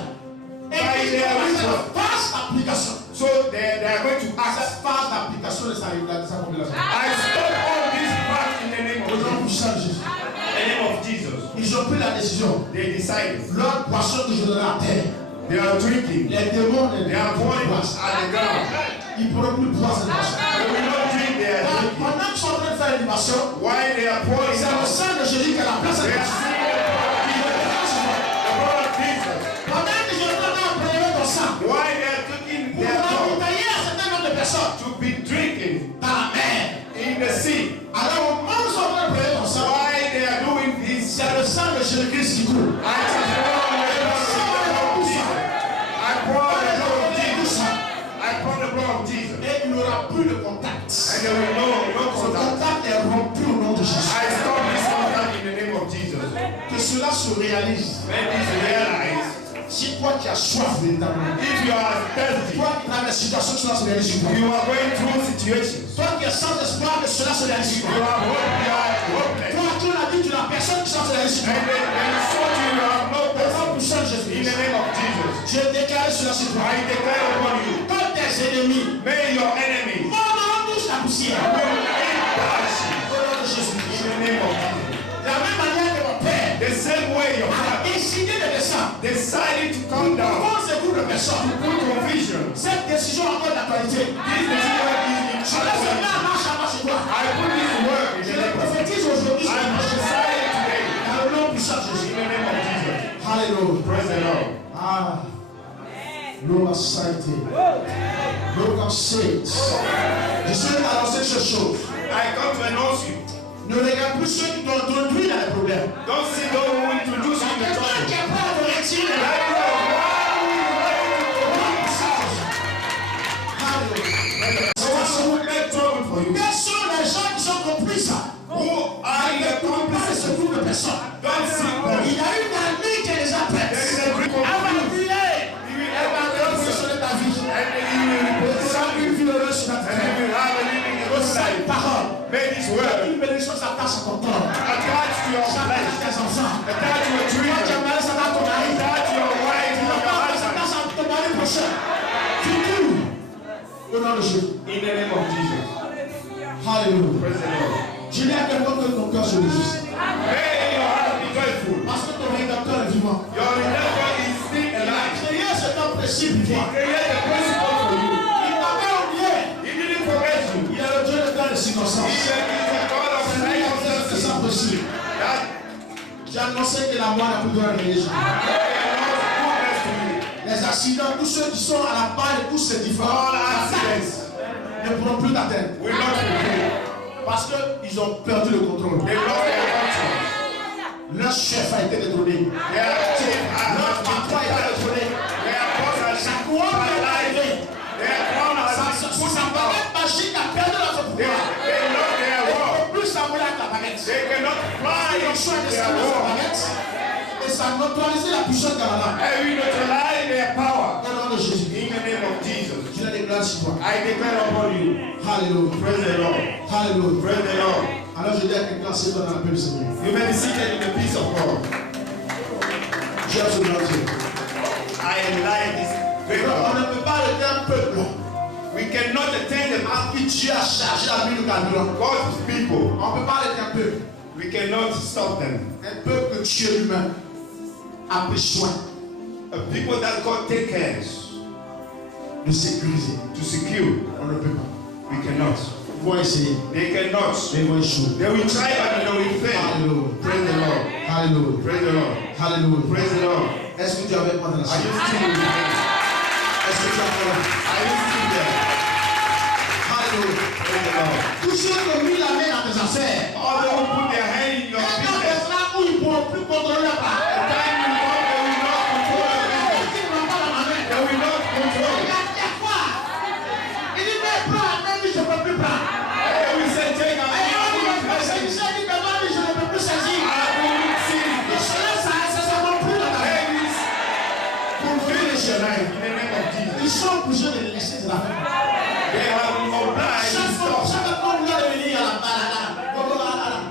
Et By puis their ils ritual. ont phase d'application. so they are going to ask. Cette phase d'application de sa population. I stop all this part in the name Au of nom Jesus. puissant de Jésus. In the name of Jesus. Ils ont pris la décision. They decided. Leur poisson que je donnerai à terre. They are drinking. Les démons ne They are pouring at the ground. Ils ne pourront plus boire cette poisson. They will not drink. They are drinking. Pendant qu'ils sont en train de faire une libation, Why they are pouring c'est le out? sang de Jésus qui est la place They de are seeing the blood of Jesus. Pendant que je donne à prélever ton sang, Why they are taking pour their blood ravitailler un certain nombre de personnes to be drinking dans la mer. in the sea? Alors au moment où ils sont en train de prélever ton sang, Why they are doing this? c'est le sang de Jésus-Christ qui coule. I just pour the blood of Jesus. I pour the blood of Jesus. I pour the blood of Jesus. Et il n'y aura plus de contact. And there will no Ce contact. contact est rompu au nom de Jésus. I stop this contact in the name of Jesus. Que cela se réalise. Let this realize. Si toi tu as soif véritablement, If you are thirsty, toi qui traverses des situations, que cela se réalise sur toi. you are going through situations. Toi qui es sans espoir, que cela se réalise sur You toi. are hopeless. Toi qui l'as dit, tu n'as personne qui s'en se réalise sur toi. And then you saw you have no Au person. nom puissant de In Jésus. the name of Jesus. Je déclare cela sur toi. I declare upon you. Que tes ennemis May your enemies mordront tous la poussière. will eat ashes. Au nom de Jésus. In the name of Jesus. De la même manière que mon Père The same way your a father décidé de descendre decided to come down. devant ce groupe de personnes. Put confusion. Cette décision a encore d'actualité. This decision is Je laisse in la marche à marche sur toi. I put this word in Je the le name of prophétise aujourd'hui. I decided today. Dans le nom puissant de Jésus. In the name of Jesus. Alléluia. Praise the Lord. Ah. L'homme a saïté. L'homme a saïté. Je suis annoncé ces choses. I come to announce you. Ne regarde plus ceux qui t'ont introduit dans les problèmes. Don't see those who introduce you to Quelqu'un trouble. qui est prêt à te retirer. That is Au nom puissant de Jésus. Alléluia. the one who make trouble for you. Quels sont les gens qui sont complices? Who are Il the ne comprend pas accomplices? ce groupe de personnes. Don't see them. Il y a une amie qui les appelle. There is a group of Elle va people. prier. Elle va révolutionner ta vie. And you will Tu auras une vie heureuse sur ta and terre. you will have a living a good Cette life. parole. May this word Une bénédiction s'attache à ton corps. attach to your S'attache flesh, à tes enfants. attach to your Toi, tu children, as mal, s'attache à ton mari. attach to your wife, Tu to n'as your pas, husband. s'attache à ton mari prochain. Tu cours. Au nom de Jésus. In the name of Jesus. Alléluia. Praise the Lord. Je dis à quelqu'un que ton cœur se réjouisse. May your heart be joyful. Parce que ton rédempteur est vivant. Your redemption is still Il a alive. créé ce temps précis pour He toi. created a principle for you. Il t'avait oublié. He didn't forget you. Il est le Dieu de temps de He circonstances. is a God of C'est lui qui a fait ce temps précis. that J'ai annoncé que la mort n'a plus de religion. goodness to you. Les accidents, tous ceux qui sont à la base de tous ces différents All accidents ne pourront plus t'atteindre. will not prevail. Parce qu'ils ont perdu le contrôle. They lost their control. Leur chef a été détrôné. Their chief Leur has patron a été détrôné. their boss has Sa couronne est arrivée. their crown has Sa been put in power. baguette magique a perdu notre They pouvoir. lost their Ils ne war. peuvent plus s'envoler avec la baguette. They cannot fly Ils ont into choisi de their s'envoler la war. baguette. Et ça a neutralisé la puissance de la And we neutralize their power. Au nom de Jésus. In the name of Jesus. Je le déclare sur toi. I declare upon you. Alléluia. Praise the Lord. Alléluia. Praise the Lord. Alors je dis à quelqu'un, c'est dans la paix du Seigneur. You may be seated in the peace of God. Dieu a absolument Dieu. I like this very On well. ne peut pas arrêter un peuple We cannot attend the à qui Dieu a chargé la vie du carburant. God's people. On ne peut pas arrêter un peuple. We cannot stop them. Un peuple que Dieu lui-même a pris soin A people that God take care de sécuriser. to secure. On ne peut pas. We cannot. Ils vont essayer, They cannot. mais ils vont échouer. They will try but they will fail. Alléluia. Praise the Lord. Alléluia. Praise the Lord. Alléluia. Praise the Lord. Est-ce que tu es avec moi dans la Are you salle? still with me? Est-ce que tu es avec moi? Are you still there? Alléluia. Praise the Lord. Tous ceux qui ont mis la main dans tes affaires, All they will put their hand in your quand business. c'est là où ils ne pourront plus contrôler la part. The time will come they will not control your business. Ils n'ont pas la main. They will not control. Il a dit quoi? Il dit, mais prends, même je ne peux plus prendre. They will say, take a Et on dit, mais c'est I dit, mais moi, je ne peux plus saisir. will see. Et ça ne va plus dans ta main. Ladies, fulfill your life in the name of Jesus. Ils sont obligés de laisser de la main. They have obliged to Chaque fois stop. qu'on doit revenir à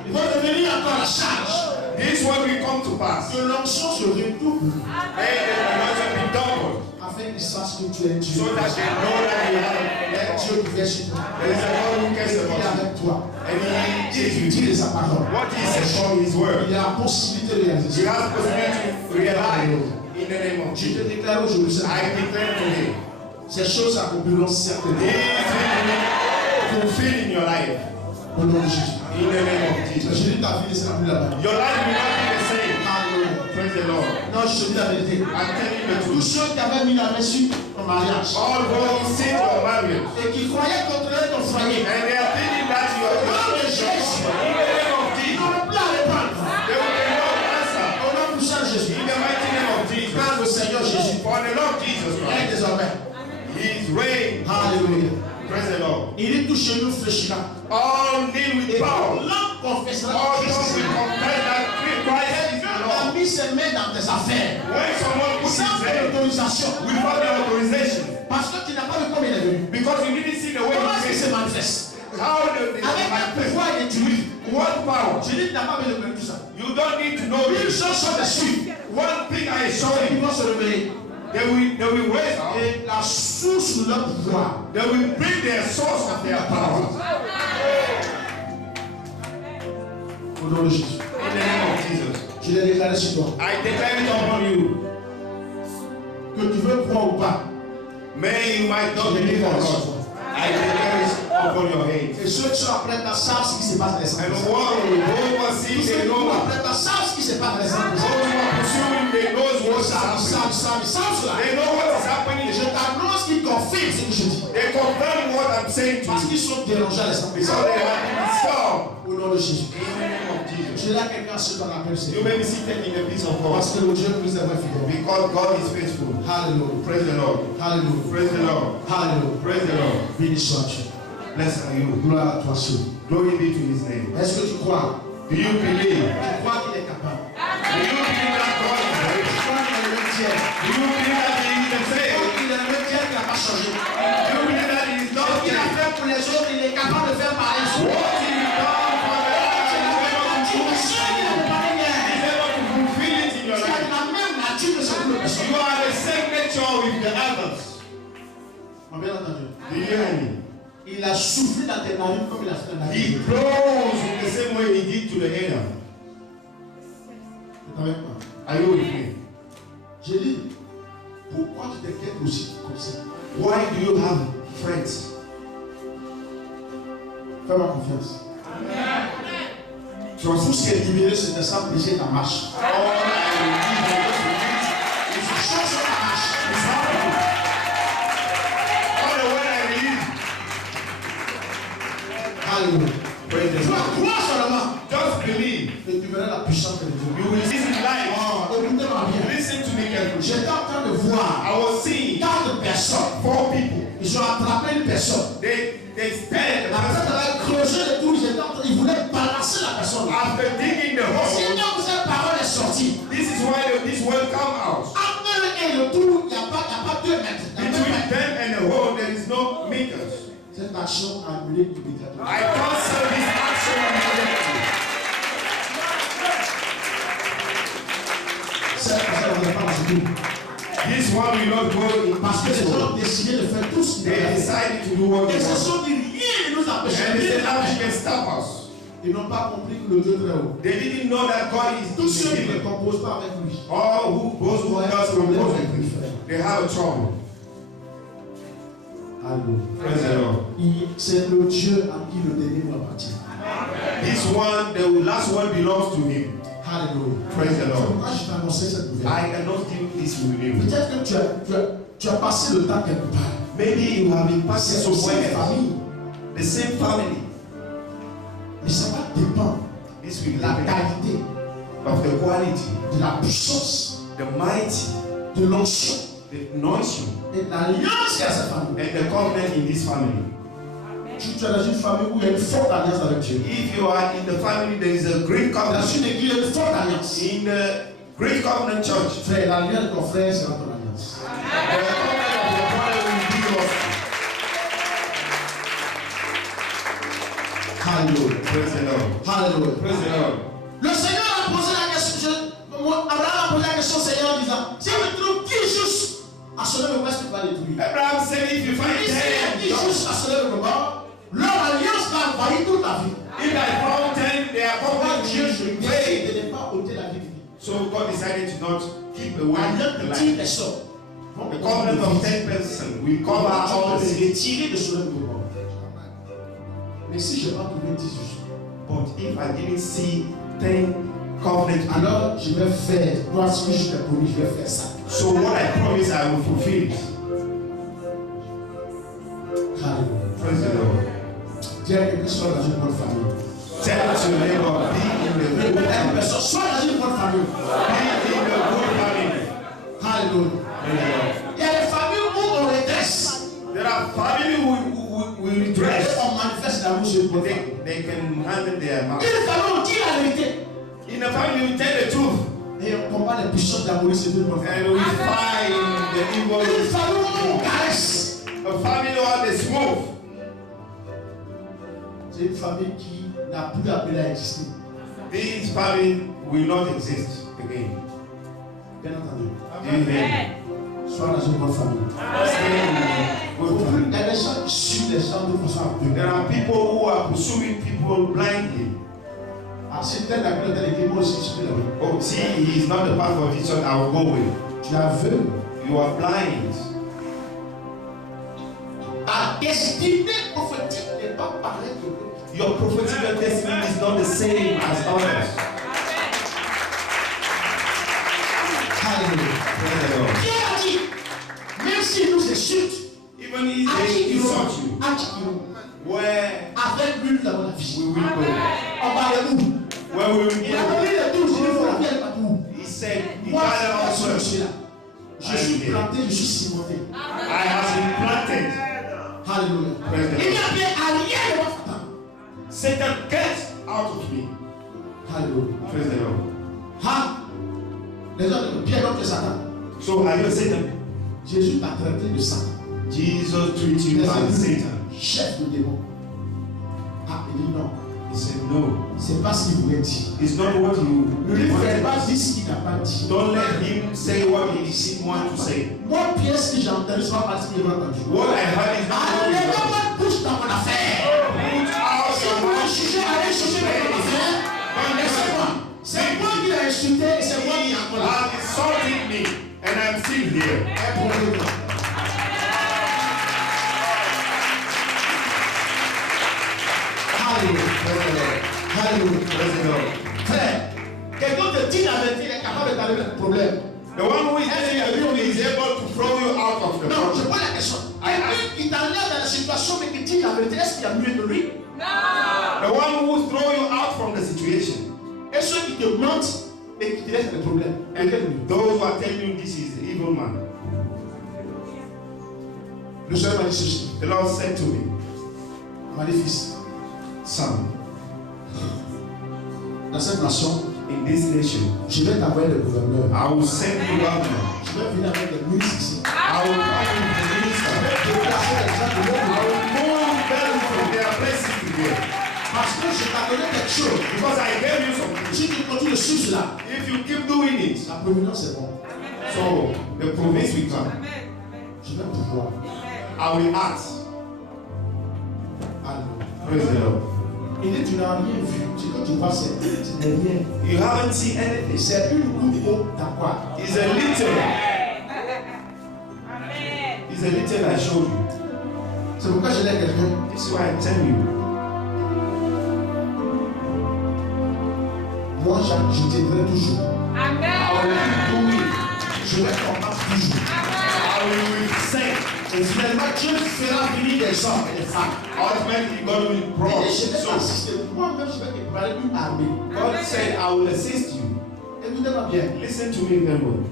il faut revenir encore à la charge. This one will come to pass. Que l'onction se redouble May the anointing be doubled afin qu'ils sachent que tu es Dieu. so that they know that they have Dieu qui vient chez toi. there is a God who cares Il est about you. avec toi. And he Il gives dit you de sa parole. what he says from his word. Il y a la possibilité de You réaliser. have the possibility to realize in the name of Je te Jesus. déclare aujourd'hui, I declare today, ces choses s'accompliront certainement. these will fulfill in your life Au nom de Jésus. in the name of Je Jesus. dis ta vie ne sera plus là-bas. Your life will not be the same. Alléluia. Praise the Lord. Non, je te dis la vérité. I'm telling you the Tous truth. ceux qui avaient mis la main sur ton mariage All those sit or married et qui croyaient contrôler ton foyer, and they are thinking that you are au nom de Jésus, in the name of ils Jesus. n'auront plus à répondre. They will not answer Au nom du Saint Jésus, in the mighty name of Jesus. car le Seigneur Jésus For the Lord Jesus est Christ, désormais. He is reign. Alléluia. Praise the Lord. Il dit tout chez nous fléchira. All kneel with Et power. l'homme confessera All que Christ tongue est will Seigneur. confess that Christ is the Quand tu Lord. as mis ses mains dans tes affaires, When someone puts sans his hand autorisation, without the authorization, parce que tu n'as pas vu comment il est venu. because you didn't see the way Comment he est-ce qu'il se came, manifeste? how the Avec un pouvoir il est tué. what power? Je dis, tu n'as pas besoin de connaître tout ça. You don't need to know Une this. chose sont dessus. One thing I Ils saw you, vont se réveiller. they will raise up, Et la source de leur pouvoir, they will bring their source of their power au nom de Jésus. in the name of Jesus. Je l'ai déclaré sur toi. I declare it upon you. Que tu veux croire ou pas, May you might not believe or not. I declare it upon your head. et ceux qui sont après ta savent ce qui se passe dans les And centres. what who was Tous seeing, ceux they qui know sont what. après ta savent ce qui se passe dans les Those centres. who are pursuing, they know Ils what's savent, happening. ils savent cela. They know what is happening. Et je t'annonce qu'ils confirment ce que je dis. They confirm what I'm saying to Parce you. qu'ils sont dérangés à l'esprit. Because they have been disturbed. Au nom de Jésus. In the name of Jesus. Je là quelqu'un se dans la paix du You Seigneur. may be seated in the peace of God. Parce que le Dieu plus est vrai fidèle. Because God is faithful. Alléluia. Praise the Lord. Alléluia. Praise the Lord. Alléluia. Praise the Lord. Béni sois-tu. Blessed are you. Gloire à toi seul. Glory be to his name. Est-ce que tu crois? Do you believe? Tu crois qu'il est capable? Do you believe that God is great? Tu crois qu'il est le même Dieu? Do you believe that he is the Tu same? crois qu'il est le même Dieu qui n'a pas changé? Do you believe that he is Ce not qu'il a changed? fait pour les autres, il est capable de faire pareil. What he has done for the Tu he's able to es do le it. seul qui n'a pas fait hier. He's able to fulfill it in Tu your as life. la même nature que cette autre personne. You are the same nature with the others. On a bien entendu. Do you hear me? Il a soufflé dans tes narines comme il a fait dans la He vie. blows in the same way he did to the air. Tu es avec moi? Are you with me? J'ai dit, pourquoi tu t'inquiètes aussi comme ça? Why do you have friends? Fais-moi confiance. Trust Tout ce qui est libéré, c'est de sans péché ta marche. all I need Il faut changer ta marche. is happening. All the way I believe. Alléluia. Praise the Tu vas Lord. croire seulement Just believe. et tu verras la puissance de Dieu. You will see in life. Écoutez-moi bien. Listen to me carefully. J'étais en train de voir I was seeing 4 personnes. 4 people. Ils ont attrapé une personne. They stared at Après the person. d'avoir creusé le trou, ils voulaient balancer la personne. After digging the hole, Seigneur, cette parole est sortie. this is why this word come out. Entre eux et le trou, il n'y a pas 2 mètres. Il y a 2 Between mètres. them and the hole, there is no meters. Cette action a annulé immédiatement. I cancel this action immediately. partout. This one will not go in Parce que les gens passion. ont décidé de faire tout ce qu'ils They veulent. decided to do what Et they se want. sont dit rien ne nous empêche. And they said, nothing can stop us. Ils n'ont pas compris que le Dieu très haut. They didn't know that God is Tous ceux in qui ne the composent pas avec lui. All those who does compose with him, they have a trouble. Allô. Praise the Lord. C'est le Dieu à qui le dernier mot appartient. This one, the last one belongs to him. Alléluia. Praise the Lord. Moi, je t'annonçais cette nouvelle. I cannot give this with you. Peut-être que tu as passé le temps quelque part. Maybe you have been passing C'est aussi une somewhere, famille. the same family. Mais ça va dépendre This will de la depend qualité, of the quality, de la puissance, the mighty, de l'onction the anointing, et de l'alliance qu'il y a à cette famille. and the covenant in this family. Tu es dans une famille où il y a une forte alliance avec Dieu. If you are in the family, there is a great Dans covenant. une église, il y a une forte alliance. In the great covenant church, Frère, l'alliance de ton frère sera ton alliance. the covenant of your brother will be yours. Alléluia. Praise the Lord. Alléluia. Praise the Lord. Le Seigneur a posé la question, Abraham a posé la question au Seigneur en disant, si je trouve qui est juste, à sonner le reste, tu vas détruire. Abraham said, if you find Et s'il y a qui est 10, juste à sonner le moment, leur alliance va envahir toute la vie. if I found 10, they are Pourquoi covenant Dieu Jews will décide pay. de ne pas ôter la vie de vie? So God decided to not keep away Alliance the de 10 life. personnes. The covenant of 10 persons will cover all the Dieu sins. retirer de ce moment. Mais si je n'ai pas trouvé 10 justes, But if I didn't see 10 covenant people, alors je vais faire, toi ce que je t'ai promis, je vais faire ça. so what I promise I will fulfill it. Alléluia. Praise the Lord. Dis à quelqu'un, sois dans une bonne famille. Tell your neighbor, be in the good Répète à une family. personne, sois dans une bonne famille. Be in the good family. Alléluia. Il y a des familles où on redresse. There are family who redress. On manifeste l'amour sur une bonne famille. They can handle their mouth. Une famille, on dit la vérité. In a family, we tell the truth. Et on combat les puissances d'amour sur une bonne famille. And we fight the Une evil. famille où on caresse. A family where they smooth. C'est une famille qui n'a plus appelé à exister. This family will not exist again. Bien entendu. Do you hear me? Sois dans une bonne famille. Stay in a good Il family. y a des gens qui suivent les gens de façon aveugle. There are people who are pursuing people blindly. Ah, si tel a tel équipe, moi aussi je suis là. Oh, see, he is not the path of this one. I will go with. Tu es aveugle. You are blind. Ta destinée prophétique n'est pas pareille que l'autre. Your prophetic destiny is not the same as others. Alléluia. Praise the Lord. Dieu a dit, même s'il nous insulte, Even if they insult you, where avec lui nous avons la we vie. will go? On va aller où? Where we will Il a go? donné les 12, il faut la vie elle va où? He said, he Moi, gathered je also. suis là. Je suis planté, je suis cimenté. I have been planted. Alléluia. Praise the Il n'y Lord. a bien à rien de votre temps. Satan, get out of me. Alléluia. Praise the Lord. Hein? Les gens disent, Pierre, donc Satan. So are you Satan? Jésus t'a traité de Satan. Jesus treat you as Satan. Chef de démon. Ah, il dit non. He said, no. C'est pas ce qu'il voulait dire. It's not what you Ne lui fais pas wanted. dire ce qu'il n'a pas dit. Don't let him say what he didn't want to say. Moi, Pierre, ce que j'ai entendu, ce n'est pas parce qu'il m'a entendu. What I heard is not what Allez, you ne want. pas bouche dans mon affaire. Put out Si your vous mouth. jugez, allez juger dans mon affaire. Laissez-moi. C'est moi qui l'ai insulté et c'est moi qui l'ai You encolé. have insulted me, and I'm still here. Alléluia. Praise the Lord. Frère, quelqu'un te dit la vérité, il est capable de t'arriver le problème. The one who is telling you the truth is able to throw you out of the Non, je problem. pose la question. Quelqu'un qui t'enlève dans la situation mais qui dit la vérité, est-ce qu'il y a mieux que lui? The one who throw you out from the situation. Et ceux qui te mentent et qui te laissent le problème. And those who are telling you this is the evil man. Le Seigneur m'a dit ceci. The Lord said to me, M'a dit, fils, son, dans cette nation, in this nation, je vais t'envoyer le gouverneur. I will send you governor. Je vais venir avec des ministres ici. I will come with the minister. Je vais placer les gens de I l'autre. will move them from their places to here. Parce que je t'ai donné quelque chose. Because I gave you something. Si tu continues de suivre cela, If you keep doing it, la providence est bonne. So the promise will come. Je vais pouvoir. I will act. Praise the Lord. Il dit, tu n'as rien vu. Ce que tu vois, ce n'est rien. You haven't seen anything. C'est une goutte d'eau dans quoi? It's a little. It's a little I showed you. C'est pourquoi je l'ai quelqu'un. This is why I tell you. Moi, je t'aiderai toujours. I will do it. Je vais combattre toujours. I will sing. Et finalement, Dieu fera venir des hommes et des femmes. Ultimately, God will Et brought. je vais So t'assister. Moi-même, je vais te préparer une armée. God said, I will assist you. Écoutez-moi bien. Listen to me very well.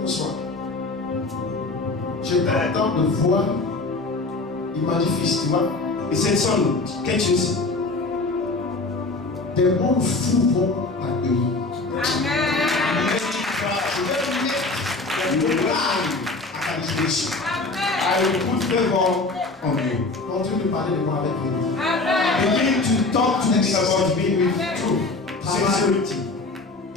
Bonsoir. J'étais en train de voir. Il m'a dit, fils, tu vois, He said, son, can't you see? des mondes fous vont t'accueillir. Je vais mettre à ta disposition. I will put favor on you. Continue de parler de moi avec lui. Begin to talk to me about me with truth, sincerity.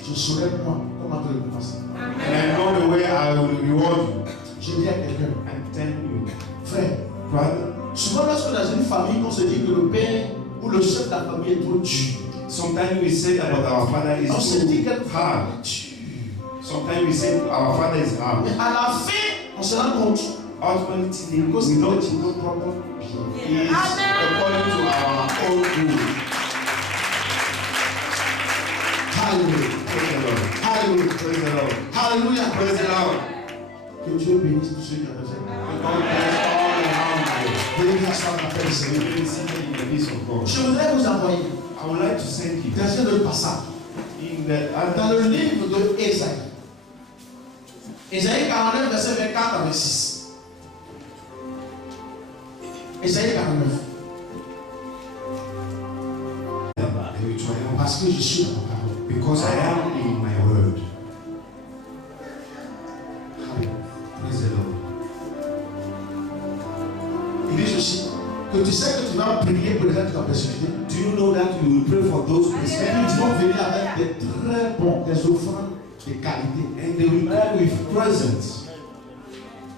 Je saurai moi comment te récompenser. And I know the way I will reward you. Je dis à quelqu'un, I'm telling you, frère, brother, souvent lorsque dans une famille, on se dit que le père ou le chef de la famille est trop dur. sometimes we say about our father On se is dit too que hard. Sometimes we say our father is hard. mais à la fin, on se rend compte Ultimately, because we we don't don't know problem. is according to our own rule. Hallelujah. Praise the Lord. Hallelujah. Praise the Lord. Hallelujah. Praise the Lord. Que Dieu bénisse tous ceux qui ont besoin. God bless all around Venez vous asseoir dans la paix du you. Seigneur. You will see in the peace of God. Je voudrais vous envoyer I would like to send you dans un autre passage. in the Dans le livre de Ésaïe. Ésaïe 49, verset 24 à 26. Ésaïe 49. They will triumph Parce que je suis dans ma parole. because I am in my word. Praise the Lord. Il dit ceci. Que tu sais que tu vas prier pour les gens qui t'ont persécuté. Do you know that you will pray for those who Et puis persecute ils you? vont venir avec des très bons, des offrandes de qualité. And they will come with presents.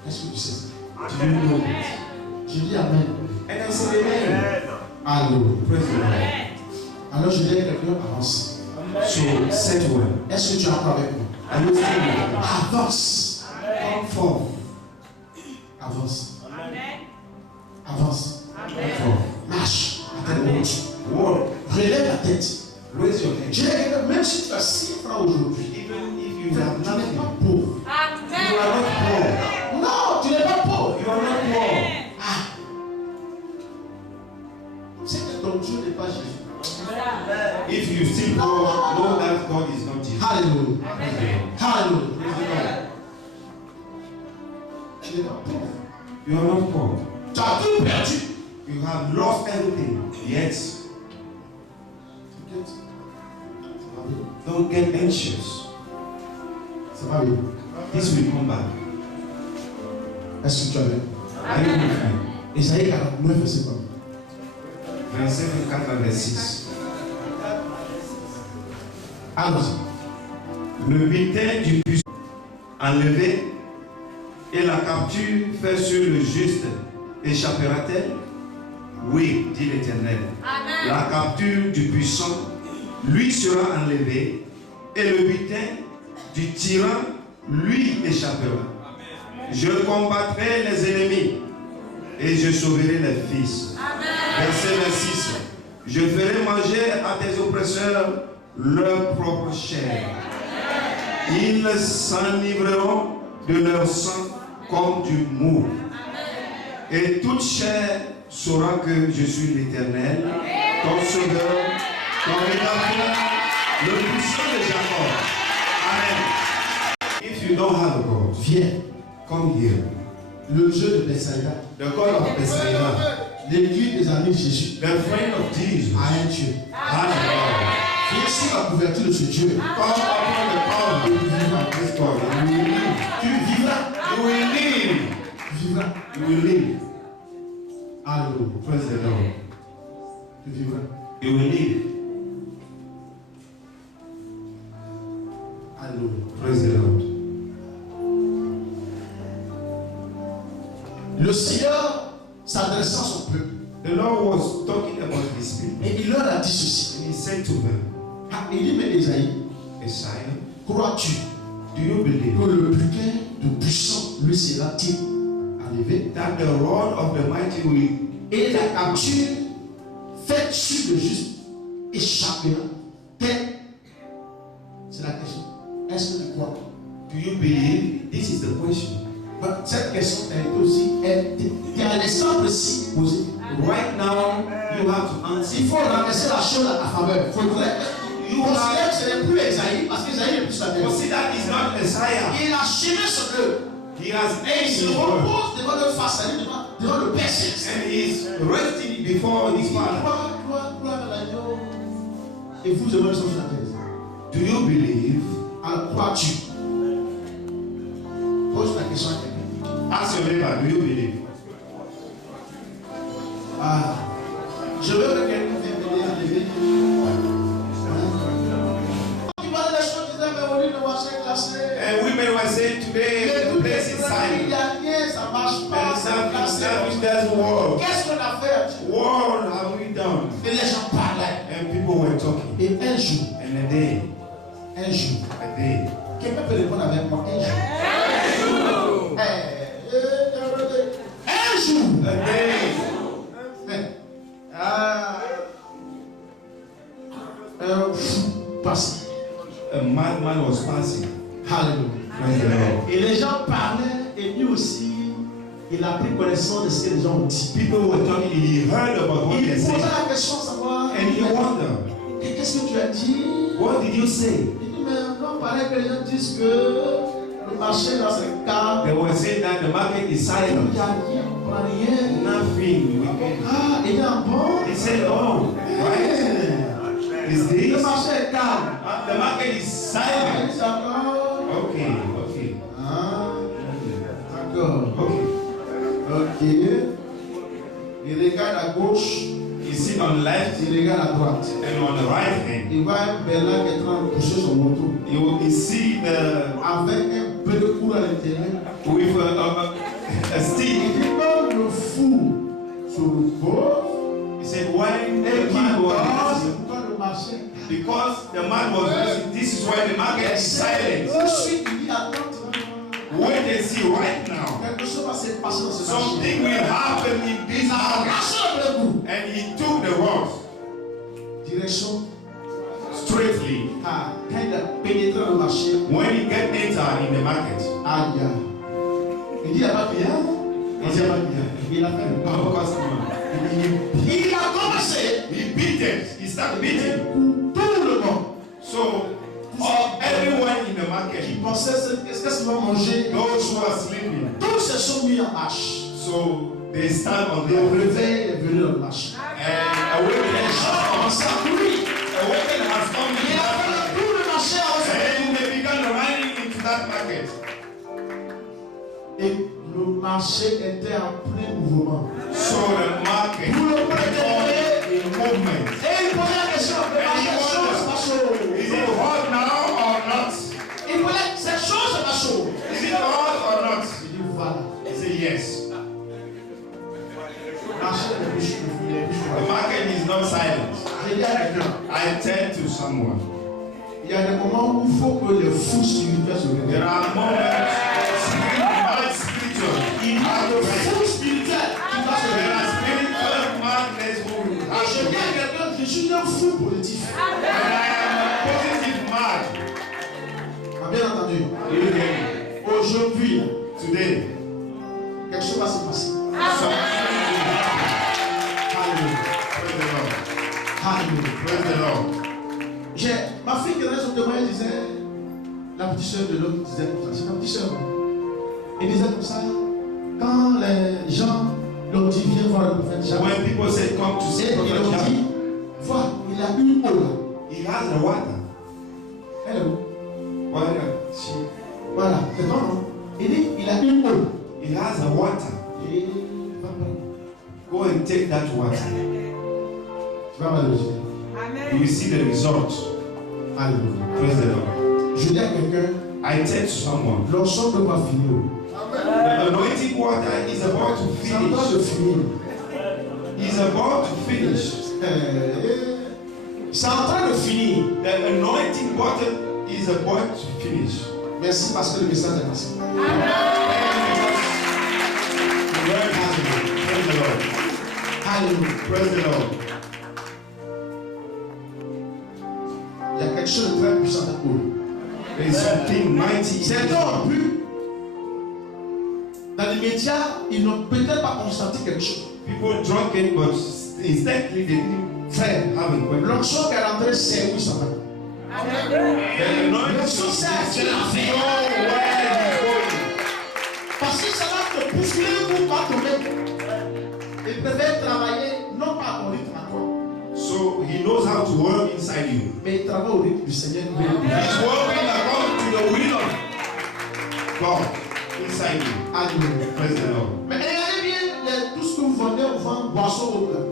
Est-ce que tu sais ça? Do you know this? Je dis Amen. And I say amen. Alléluia. Praise the Lord. Alors je dis à quelqu'un, avance. So set well. Est-ce que tu es encore avec moi? Are you still with me? Avance. Come forth. Avance. Avance. Come forth. Marche. À tête haute. Walk. Relève la tête. Raise your head. Je dis à quelqu'un, même si tu as 6 francs aujourd'hui, Even if tu you have n'es nothing, pas pauvre. you are not poor. Non, tu n'es pas pauvre. You are not poor. C'est que ton Dieu n'est pas Jésus. If you still poor, know that God is not Jesus. Alléluia. Alléluia. Praise the Lord. Tu n'es pas pauvre. You are not poor. Tu as tout perdu. You have lost everything. Yes. T'inquiète. Ça va bien. Don't get anxious. Ça va bien. This will come back. Est-ce que tu as bien? Are you with me? Ésaïe 49, verset 1. Verset 24 à 26. Allons-y. Le butin du puissant enlevé et la capture faite sur le juste échappera-t-elle? Oui, dit l'Éternel. La capture du puissant lui sera enlevée et le butin du tyran lui échappera. Je combattrai les ennemis et je sauverai les fils. Verset 26. Je ferai manger à tes oppresseurs leur propre chair. Ils s'enivreront de leur sang comme du mou. Et toute chair saura que je suis l'Éternel, ton sauveur, ton rédempteur, le puissant de Jacob. Amen. If you don't have a God, Viens. come here. Le Dieu de Bethsaïda, The God of Bethsaida, l'église des amis de Jésus, the friend of Jesus, a un Dieu. has a God. Viens sur la couverture de ce Dieu. Come upon the power of this God. And you will live. Tu vivras. You will live. Tu vivras. You will live. Alléluia. Praise the Lord. Tu vivras. You will live. Praise the Lord. Le Seigneur s'adressant à son peuple. The Lord was talking about his people. Et il leur a dit ceci. And he said to them, Ah, il dit, mais Esaïe, Isaiah, crois-tu do you believe que le butin de puissant lui sera-t-il arrivé? that the rod of the mighty will Et la capture faite sur le juste échappera? C'est la question. Est-ce que tu crois? do you believe? This is the question. Cette question elle est aussi, elle est à l'instant précis posée. Right now, you have to answer. Il faut renverser la chose à ta faveur. Il faudrait. You considère que ce n'est plus Esaïe, parce qu'Esaïe n'est plus la terre. Consider is not Messiah. Il a achevé ce œuvre. He has Et il se his word. repose devant le face, devant le Père Céleste. And he is resting before his Father. Crois à l'agneau. Et vous, je veux sur la terre. Do you believe? Alors, crois-tu? Pose la question à quelqu'un. Ask your neighbor, do you believe? Ah, je veux que quelqu'un vienne m'aider à lever. Tu vois les choses, tu disais, mais au lieu de marcher classé. And women were saying today, the place is Il silent. n'y a rien, ça ne marche pas. And service doesn't work. Qu'est-ce qu'on a fait? What have we done? Et les gens parlaient. And people were talking. Et un jour, And a day, quelqu'un peut répondre avec moi. Un jour. Un jour. a day, Un fou passé. a madman was passing. Alléluia. Praise the Lord. Et les gens parlaient, et lui aussi, il a pris connaissance de ce que les gens ont dit. People were talking, he heard about what Il they posait said. la question, savoir. And he wondered, Et qu'est-ce que tu as dit? what did you say? Il dit, mais non, paraît que les gens disent que le marché dans ce cas, They were saying that the market is il silent. n'y a rien, on prend rien. Nothing. We can. Ah, il y a un bon. He said, oh, right. Is Le this? marché est calme. The market is silent. Ah, d'accord. Okay, okay. Ah, d'accord. Okay. Ok. Il regarde à gauche, You see on the left il regarde à droite. and on the right hand, Il voit un Bella qui est en train de pousser son moto. you see the Avec un peu de cours à l'intérieur. with a Il stick. dit comme le fou se repose. He said, when Et the qui man dort, was c'est pourquoi le marché. because the man was losing, this is why the market is silent. Tout de suite, il dit attends. Wait and see right now. Quelque chose va se passer dans ce marché. Something will happen in this market. Marché le coup. And he took the rod Direction. straightly. Ah, quand il a pénétré dans le marché. When he get entered in the market, Aïe. Il dit il n'y a pas de bien. Il dit il n'y a pas de bien. Il a fait le no pas. customer. Il a commencé. He beat it. He started beating. Tout le monde. So everyone in the market, Qui pensait qu'est-ce qu'ils vont manger. those who are sleeping, Tous se sont mis en marche. so they stand on Le their feet. réveil est venu en marche. And Les awakening gens commençaient à courir. has come Il in a fait that le tour de marché à Osaka. and they began running into that market. Et le marché était en plein mouvement. So the market Tout le monde was était in movement. et il posait la question, le marché, chose pas chaud. Is it hot now or not? Il posait cette chose pas chaud. Is it hot or not? Il dit voilà. He said yes. Le marché est plus chaud. The market is not silent. J'ai dit à quelqu'un, I tell to someone, il y a des moments où il faut que les fous spirituels se there réveillent. are moments mad spiritual. Il y a des fous spirituels qui doivent se There réveiller. are spiritual madness who have Je to dis à be. quelqu'un, je suis un fou positif. And I am a positive man. Ah, bien entendu. Do you hear me? Aujourd'hui, Today, quelque chose va se passer. something will happen. Alléluia. Praise the Lord. Alléluia. Praise the Lord. Ma fille qui dans son témoignage disait, la petite soeur de l'homme disait comme ça, c'est ma petite soeur. Elle disait comme ça, quand les gens l'ont dit, viens voir le prophète Jacques. When people say come to Et see ils Prophet l'ont Jacques, dit, vois, il a une eau là. he has the water. Elle est où? Voilà, c'est ton nom. Il dit, il a une eau. He has the water. Et va prendre. Go and take that water. Tu vas malheureusement. You will see the result. Alléluia. Praise the Lord. Je dis à quelqu'un, I tell to someone, L'onction ne va finir. the anointing water is about to C'est en train de finish. finir. It's about to finish. C'est en train de finir. The anointing water is about to finish. Merci parce que le message est passé. Praise the Lord. Alléluia. Praise the Lord. Il y a quelque chose de très puissant à vous. There is something mighty. Certains ont pu, dans les médias, ils n'ont peut-être pas constaté quelque chose. People drunken, but instantly they didn't Frère, have a l'onction qui est rentrée, c'est où ça va. The anointing L'onction, c'est à qui la fait. Parce que ça va te bousculer pour pas tomber. Il préfère travailler non pas à ton rythme à toi, So he knows how to work inside you. mais il travaille au rythme du Seigneur. He's working according to the will of God inside you. Alléluia. Praise the Lord. Mais regardez bien tout ce que vous vendez, on vend boisson au plat.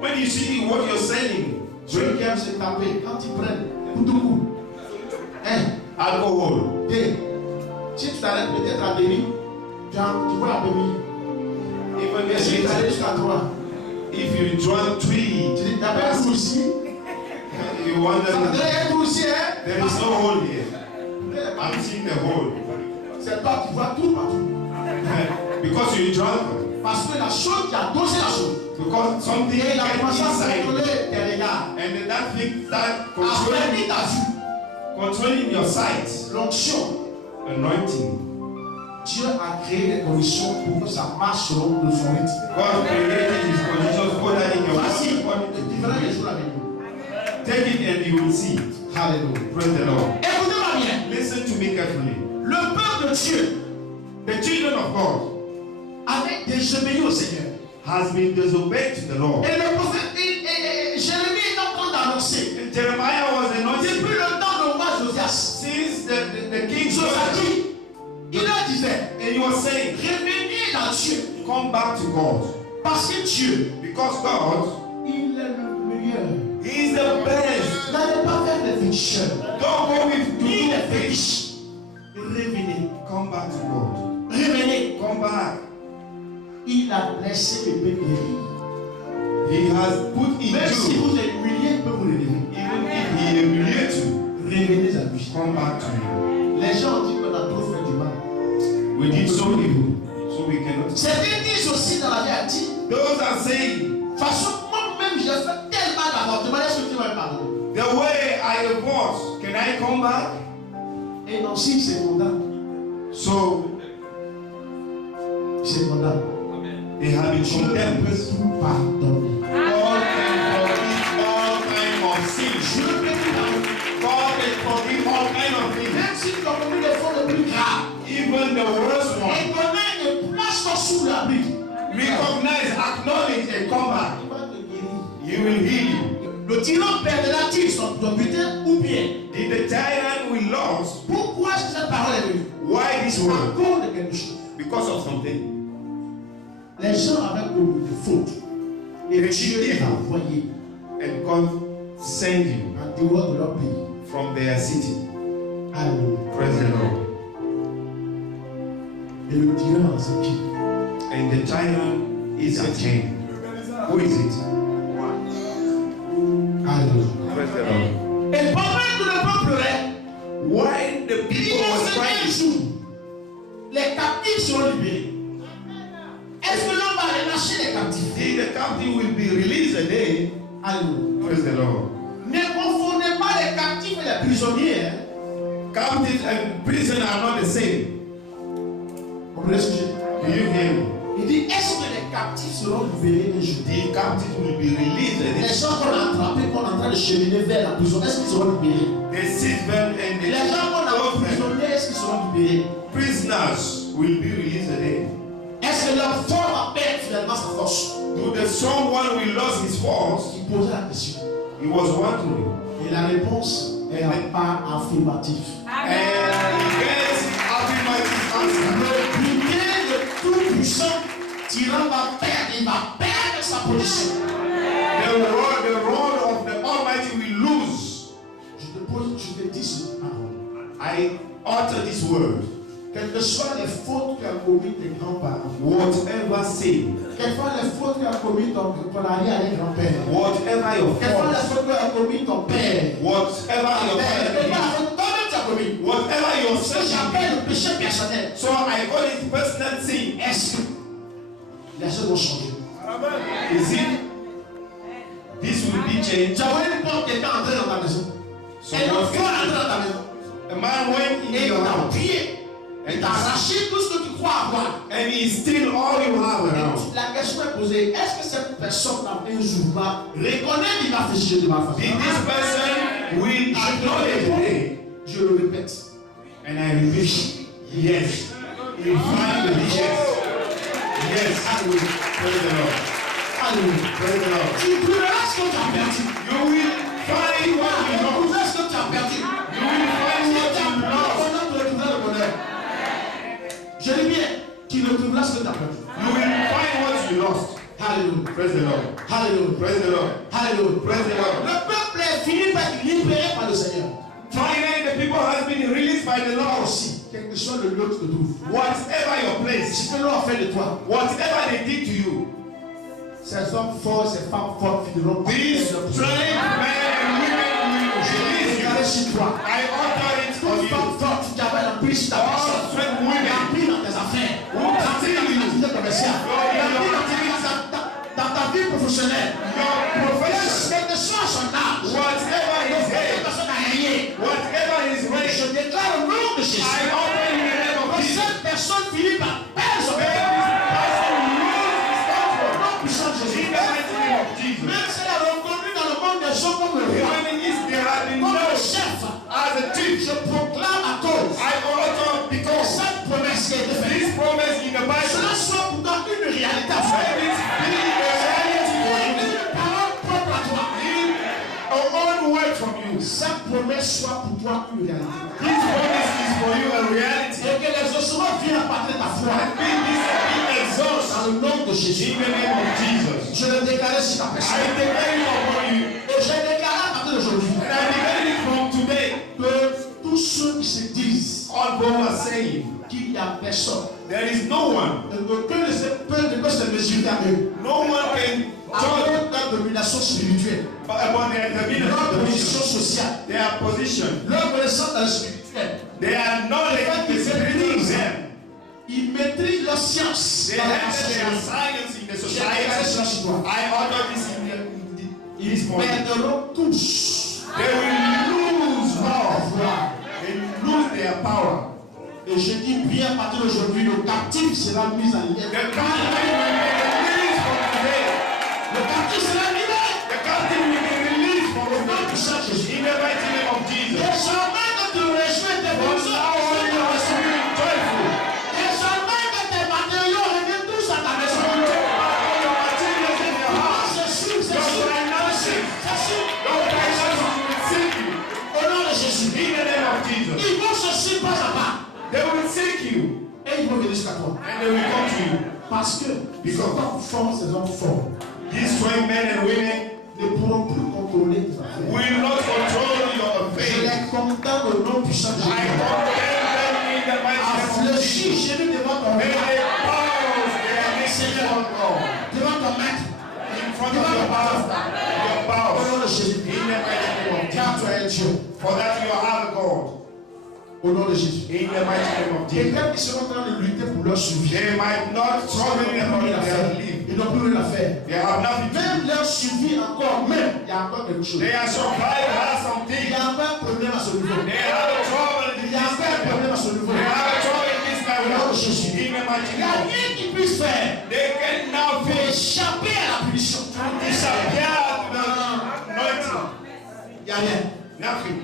When you see what you're selling, Ceux qui aiment se taper, quand ils prennent tout de coup, alcohol. Si tu t'arrêtes peut-être à demi, tu vois la demi. Even Mais si tu allais jusqu'à 3, if you drank three, tu dis, t'as pas un trou ici. you wonder Ça veut dire un trou ici, hein? there is no hole here. I'm seeing the hole C'est toi qui vois tout partout. because you drank. Parce que la chose qui a dosé la chose. Because something Et il a get commencé à inside, contrôler tes regards. and that thing start A permis controlling, ta vue. controlling your sight. L'onction. Anointing. Dieu a créé des conditions pour que ça marche selon son rythme. God created His conditions so that in your Voici, body, le différent des jours avec nous. take it and you will see. Alléluia. Praise the Lord. Écoutez-moi bien. Listen to me carefully. Le peuple de Dieu The children of God avait désobéi au Seigneur. has been disobeyed to the Lord. Et le prophète Jérémie est en train d'annoncer. And Jeremiah was anointed Depuis le temps de roi Josias, since the king Josaphat, il leur disait, and he was saying, revenez dans Dieu. come back to God. Parce que Dieu, Because God, il est le meilleur. He is the best. N'allez pas vers les féticheurs, Don't go with ni me. les fétiches. Revenez, Come back to God. revenez. Come back. Il a blessé les bénéfices. He has put in Même si you, vous êtes humilié, il peut vous relever. even if He humiliates you, Revenez à lui. come back to Him. Les gens ont dit qu'on a trop fait du mal. We did so evil, so we cannot. Certains disent aussi dans la vie à dire, Those are saying, de toute façon, moi-même j'ai fait tellement d'avortements, est-ce que tu vas me pardonner? the way I divorce, can I come back? Et non, si c'est condamné, So c'est condamné. they have been Je ne condemned. peux tout pardonner. God can forgive all kinds of sins. Je ne peux tout pardonner. God can forgive all kinds of things. Même si tu as commis les fautes les plus graves, Even the worst one. et connais et place-toi sous l'abri, Recognize, acknowledge, and come back. il va te guérir. He will heal you. Le tyran perdra-t-il son butin ou bien? Did the tyrant we lost? Pourquoi est-ce que cette parole est venue? Why this À word? cause de quelque chose. Because of something. Les gens avaient commis des fautes. Et They Dieu did les a evil. envoyés And God sent you en dehors de leur pays. from their city. Alléluia. Praise the Lord. Et le tyran, c'est qui? And the tyrant is at hand. Who is it? Alléluia. Praise the Lord. Et pendant que le peuple pleurait, While the il people y a was ce même crying, jour, les captifs seront libérés. Est-ce que l'on va relâcher les captifs? the captive will be released a day. Alléluia. Praise the Lord. Ne confondez pas les captifs et les prisonniers. Hein? Captives and prison are not the same. Vous comprenez ce que je dis? Do you hear me? Il dit, est-ce que les captifs seront libérés un jour? The captives will be released a Les day. gens qu'on a attrapés, qu'on est en train de cheminer vers la prison, est-ce qu'ils seront libérés? The sick men and the Les gens qu'on a orphan emprisonnés, est-ce qu'ils seront libérés? prisoners will be released a day. Est-ce que leur fort va perdre finalement sa force? To the strong one who lost his force, Il posait la question. he was wondering. Et la réponse est la part affirmative. And he gets affirmative answer. Le butin de tout puissant tyran va perdre, il va perdre sa position. The rod of the Almighty will lose. Je te pose, je te dis ce parole. I utter this word. Quelles que soient les fautes qu'a commis tes grands-parents, Whatever sin, quelles soient les fautes qu'a commis ton arrière-grand-père, whatever your quelles soient les fault, fautes qu'a commis ton père, whatever your family, whatever your ce que sin, j'appelle le péché personnel, so I call it personal sin. est-ce que les choses vont changer? Is it? This will be changed. Tu as vu une porte quelqu'un entrer dans ta maison. So Et l'enfant est entré dans ta maison. a man went in Et il your t'a house pillé. Il t'a arraché tout ce que tu crois avoir. and he steal all you have around. La question est posée, est-ce que cette personne-là, un jour, va reconnaître qu'il va fécher de ma façon? Did this person will acknowledge today? Je le répète. And I repeat, yes. You find the yes. Yes. Alléluia. Praise the Lord. Alléluia. Praise the Lord. Tu trouveras ce que tu as perdu. You will find what you Tu lost. trouveras ce que tu as perdu. You will find Si what tu as you perdu le lost. bonheur, tu retrouveras le bonheur. Je dis bien, tu retrouveras ce que tu as perdu. You will find what you lost. Alléluia. Praise the Lord. Alléluia. Praise the Lord. Alléluia. Praise the Lord. Le peuple est fini par être libéré par le Seigneur. Finally, the people has been released by the Lord. Aussi, quel que soit le lieu que tu te trouves, Whatever your place, ce que l'on a fait de toi, whatever they did to you, ces hommes forts, ces femmes fortes finiront par these faire leur brave men and women will release you. regarder sur toi. I utter it for Toute you. femme forte qui avait l'emprise sur ta All personne, strength women l'emprise dans tes affaires, l'emprise dans tes activités commerciales, l'emprise dans ta vie professionnelle. your profession, Quel que soit son âge, whatever his quelle age, personne a régné, whatever his je race, déclare au nom de I Jésus utter in the name of que Jesus. cette personne finit par perdre son May père. this person lose his control. Au nom puissant de Jésus. In the mighty name of Jesus. Même si elle est reconnue dans le monde des gens comme le roi, Even if they have been comme le known chef, as a thief, je proclame à cause I utter because cette promesse qui a été faite. this promise in the Bible, Cela soit pour toi une réalité à let faire. it be a reality for you. Une parole propre à toi. A own word from you. Cette promesse soit pour toi une réalité. This promise is for you a reality. Et que l'exaucement vienne à partir de ta foi. And be this be exhaust Dans le nom de Jésus. in the name of Jesus. Je le déclare sur ta I personne. declare it upon you. Et je déclare à partir d'aujourd'hui And I declare it from today. que tous ceux qui se disent All those are saying qu'il n'y a personne, there is no one, que ne peut se mesurer à eux, no one can à judge cause de leur domination spirituelle, upon their leur position position, sociale, their position. leur connaissance dans le spirituel. They are knowledge the spirit in them. Ils maîtrisent leur science They dans la have their société. science in the J'ai déclaré cela society. sur toi. I order this in this Ils morning. perdront tous They will lose leur power. pouvoir. They lose their power. Et je dis bien à partir d'aujourd'hui, le captif sera mis en The liberté. captive will be released from today. Le captif sera libéré. The captive will be released from Au nom today. du Saint Jésus. In the mighty name of Jesus. Désormais que tu réjouis tes From besoins, now on, you are so joyful. désormais que tes matériaux reviennent tous à ta maison. Your materials in your house. C'est sûr, c'est Your sûr. finances. C'est sûr. Your finances will seek you. Au nom de Jésus. In the name of Jesus. Ils vont se suivre pas à pas. They will seek you. Et ils vont venir jusqu'à toi. And they will come to you. Parce que ces hommes forts, ces hommes forts, These 20 men and women ne pourront plus contrôler tes affaires. will not control your Je faith. les condamne au nom puissant de I Jésus. condemn them in the mighty À name of fléchir Jesus. chez nous devant ton May maître. they bow their knees before God. Devant ton maître. In front of your pastor, your Au bows. nom de Jésus. In the mighty name of Car tu Jesus. es Dieu. For that you are God. Au nom de Jésus. In the mighty name of Et Jesus. quand ils seront en train de lutter pour leur survie, They might not trouble ils about n'ont plus rien à their faire. life. Ils n'ont plus rien à faire. They have nothing to do. Même leur survie encore, même, il y a encore quelque chose. They are survived, have Il something. y a encore un problème à ce niveau. They have a trouble in Il y this a encore un level. problème à ce niveau. They have a trouble in this level. Au nom de Jésus. In the mighty Il n'y a name of rien qu'ils puissent faire They can now pour be échapper à la punition. disappear to the anointing. Il n'y a rien. Nothing.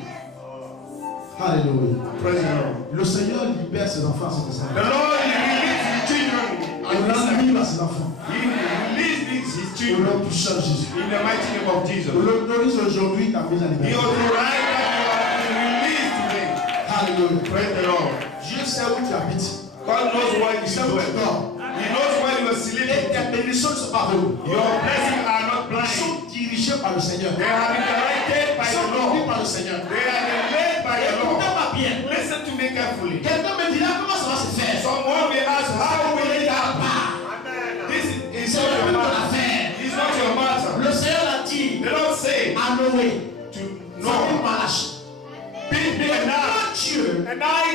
Alléluia. Praise the Lord. Le Seigneur libère ses enfants à cet The instant. Lord released his children. Il rend libre à ses enfants. He released his Au children nom puissant de Jésus. in the mighty name of Jesus. Nous l'autorise aujourd'hui ta mise en He liberté. authorized that you have been released today. Alléluia. Praise the Lord. Dieu sait où tu habites. God knows where Il you sait où tu dwell. dors. He knows where you are Et sleeping. tes bénédictions ne sont pas aveugles. Your blessings are not Ils blind. sont dirigés par le Seigneur. They have been directed by Ils the sont conduits Lord. par le Seigneur. They are led by the Écoutez Lord. ma bien. Listen to me carefully. Quelqu'un me dira comment ça va se faire. Someone may ask, how will it happen? This is C'est not le your but de matter. l'affaire. It's not your matter. Le Seigneur l'a dit The Lord say à Noé. to Sois Noah, Malachi. beat me and Moi, Dieu,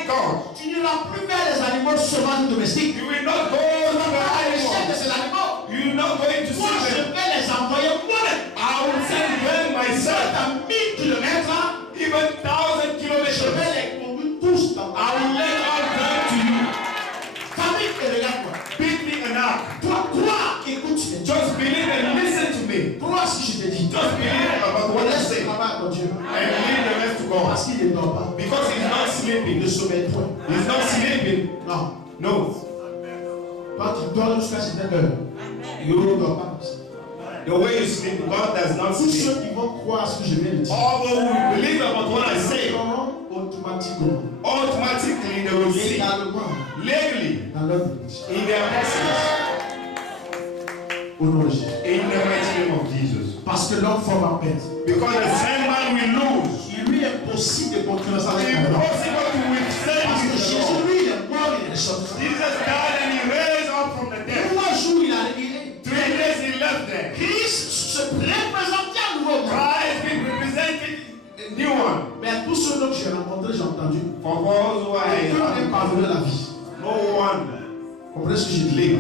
God. tu n'iras plus vers les animaux sauvages domestiques. You will not go Tu to vas the pas aller animal. de ces animaux. You will not going to Moi, see je them. vais les envoyer moi-même. I will send them myself. À 1000 kilomètres, Even 1,000 je kilometers. vais les conduire tous dans I will let all them to you. famille et regarde-moi. Beat me and knock. Toi, écoute, Just believe and listen to me. crois ce que je te dis. Just believe about what I Laisse say le travail à ton Dieu. and leave the rest to God. Parce qu'il ne dort pas. Because he's not Il sleeping. ne sommeille point. He's not sleeping. Non. No. Toi, tu dors jusqu'à cette heure. You ne dors pas comme ça. The way you sleep, God does not Tous sleep. ceux qui vont croire ce que je viens de dire, All those who believe about what I say, automatiquement, automatically they will see légalement, legally dans leur église. in their message Au nom de Jésus. in the mighty name of Jesus. Parce que l'homme forme en paix. Because the same man will lose. Il lui est possible de concurrencer avec It's un homme. impossible to withstand Parce que with the Jésus, Lord. lui, il est mort, il est sorti. Jesus died and he raised up from the dead. 3 jours, il a réveillé. 3 days he left there. Christ se représentait à nouveau. Christ been represented a new one. Mais tous ceux que j'ai rencontrés, j'ai entendu. For those who are Aucun n'est parvenu à la vie. no one Comprenez ce que j'ai dit? live.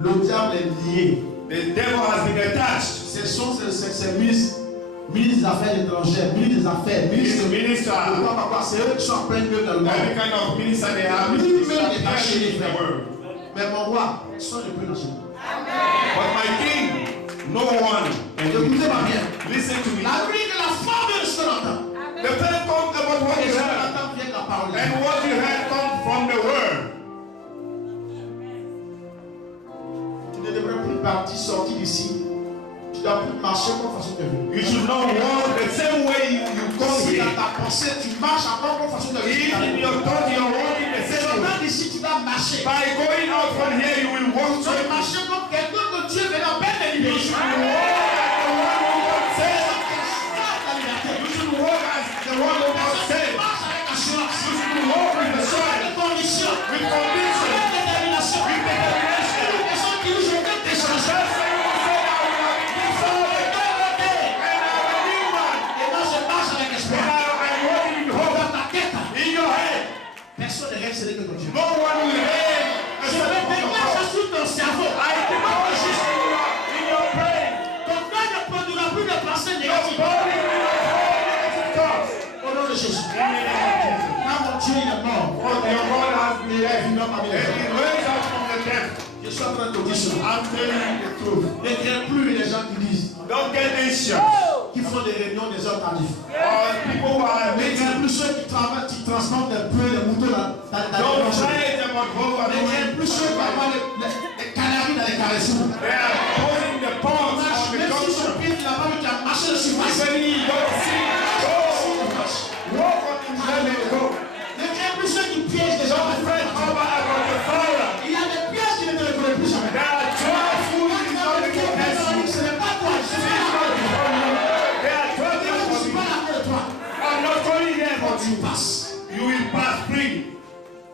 Le diable est lié. The devil has been attached. Ce sont ces ministres des Affaires étrangères, ministres des Affaires, ministres His de minister, c'est eux qui sont en plein milieu dans le monde. every kind of minister they have, Lui-même est is attaché. the word. Mais mon roi, sois le plus dans ce monde. But my king, no one can do Écoutez-moi bien. it. Listen to me. La nuit que la femme de ce matin, The faith comes about what et you ce heard. matin vient de la parole. And what you heard comes from the word. Tu ne devrais plus sortir d'ici. Tu dois plus marcher comme façon de vivre. You should not walk the same way you come Si dans here. ta pensée, tu marches encore comme façon de If vivre. in your thought you are walking the C'est same way, maintenant d'ici, tu vas marcher. by going out from here you will walk Tu vas straight. marcher comme quelqu'un que Dieu vient à peine de You libérer. should walk like the one who got saved. La liberté. You should walk as the one who got saved. Marche avec assurance. You should walk with the soul, Avec conviction. with conviction, Avec détermination. with determination. Une personne qui dit je vais t'échanger. Just say you say I will have been sorry, and I'm a new man, Et moi je marche avec and espoir. I'm walking in hope. Dans ta tête. In your head, Personne ne rêve, c'est que ton Dieu. no one will reign Je vais except déclarer ça sur ton cerveau. I demolish it in your brain. Ton cœur ne produira plus de pensées Your négatives. body will not hold negative thoughts. Au nom de Jésus. In the name of Jesus. Quand mon Dieu il est mort, For your God has been il est dead, vivant parmi and les he hommes. raised up from the dead. Je suis en train de te dire cela. I'm telling you the truth. Ne crains plus les gens qui disent, Don't get anxious. qui font des réunions des heures tardives. Or people who are Ne crains making, plus ceux qui travaillent, qui transportent des bœufs, des moutons dans les don't branches. fight about who are Ne crains doing. plus ceux qui envoient les canaries dans les caressous. They are posing the pawns on the Même si junction. son pied tu n'as pas vu, tu as marché dessus. Even he don't see, go, walk on himself and go. Ne crains plus ceux qui piègent des gens. Don't fret over about the fire. Il y a des pièges qui ne te reconnaissent plus jamais. There are 12 who is not recognize you. Ce n'est pas toi, je suis là. There are 12 Je ne suis people. pas là pour toi. I'm not calling them, Quand but tu passes, you will pass free.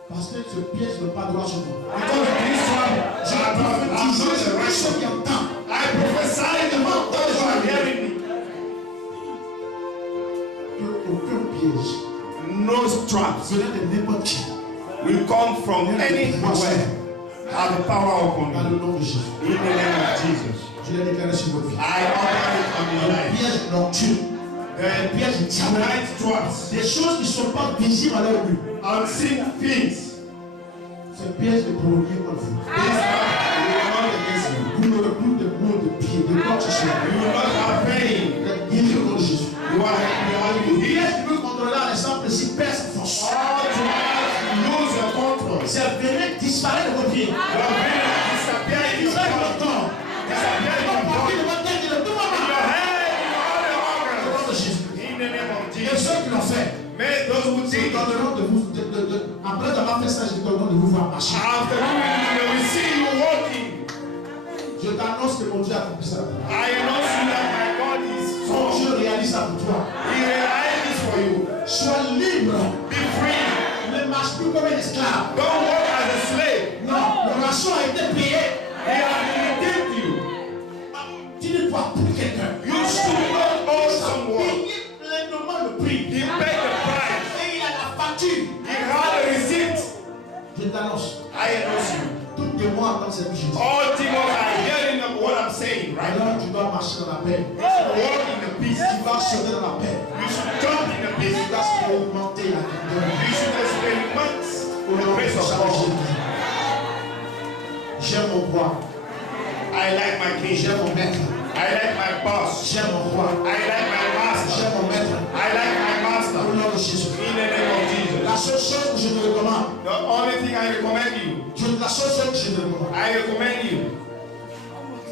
parce que ce piège ne veut pas droit sur toi. Because this one, I'm not the right Ceux qui one. entendent, I prophesy the mouth those who are hearing me. que aucun piège No traps venant de n'importe qui will come from anywhere. Have the power upon dans you. le nom de Jésus. In the name of Jesus. Je l'ai déclaré sur votre vie. I order it on your life. Piège nocturne, The piège diabolique, night traps, des choses qui ne sont pas visibles à l'œil nu. unseen things. Ces pièges de provoquer contre vous. These are will not against you. Vous n'aurez plus de mots de pied, de quoi que ce soit. You will not have pain. Vous êtes guéris au nom de Jésus. You are Le healed. piège qui veut contrôler à l'instant précis perd sa force. All to lose your control. C'est venir disparaître de vos pieds. Your brain disappear in your Disparaître de body. votre corps. Disappear in your Partir body. de votre tête et de tout In moment. your head, in all the Au organs. nom de Jésus. In the name of Et Jesus. ceux qui l'ont fait, May those who je think donneront de vous, après d'avoir fait ça, je donnerai de vous voir marcher. after they will see you walking. Je t'annonce que mon Dieu a accompli ça. I announce you that my God is Ton strong. Dieu réalise ça pour toi. He realizes this for you. Sois libre. Be free. Ne marche plus comme un esclave. Don't work as a slave. Non, le rançon a été payé. He has redeemed you. Tu ne dois plus quelqu'un. You should not owe someone. Il pleinement le prix. He paid the price. Et il a la facture. He had a receipt. Je t'annonce. I announce you. Tout de moi dans cette vie. All demons are hearing of what I'm saying right now. Alors tu dois marcher dans la paix. You should walk in the peace. Tu vas sauter dans la paix. You should jump in the peace. Tu dois augmenter la grandeur. You should experiment Au the nom de grace of God. Jésus. J'aime mon roi. I like my king. J'aime mon maître. I like my boss. J'aime mon roi. I like my master. J'aime mon maître. I like my Au master. nom de Jésus. In the name of La Jesus. seule chose que je te recommande. The only thing I recommend you, La seule chose que je te recommande. I recommend you,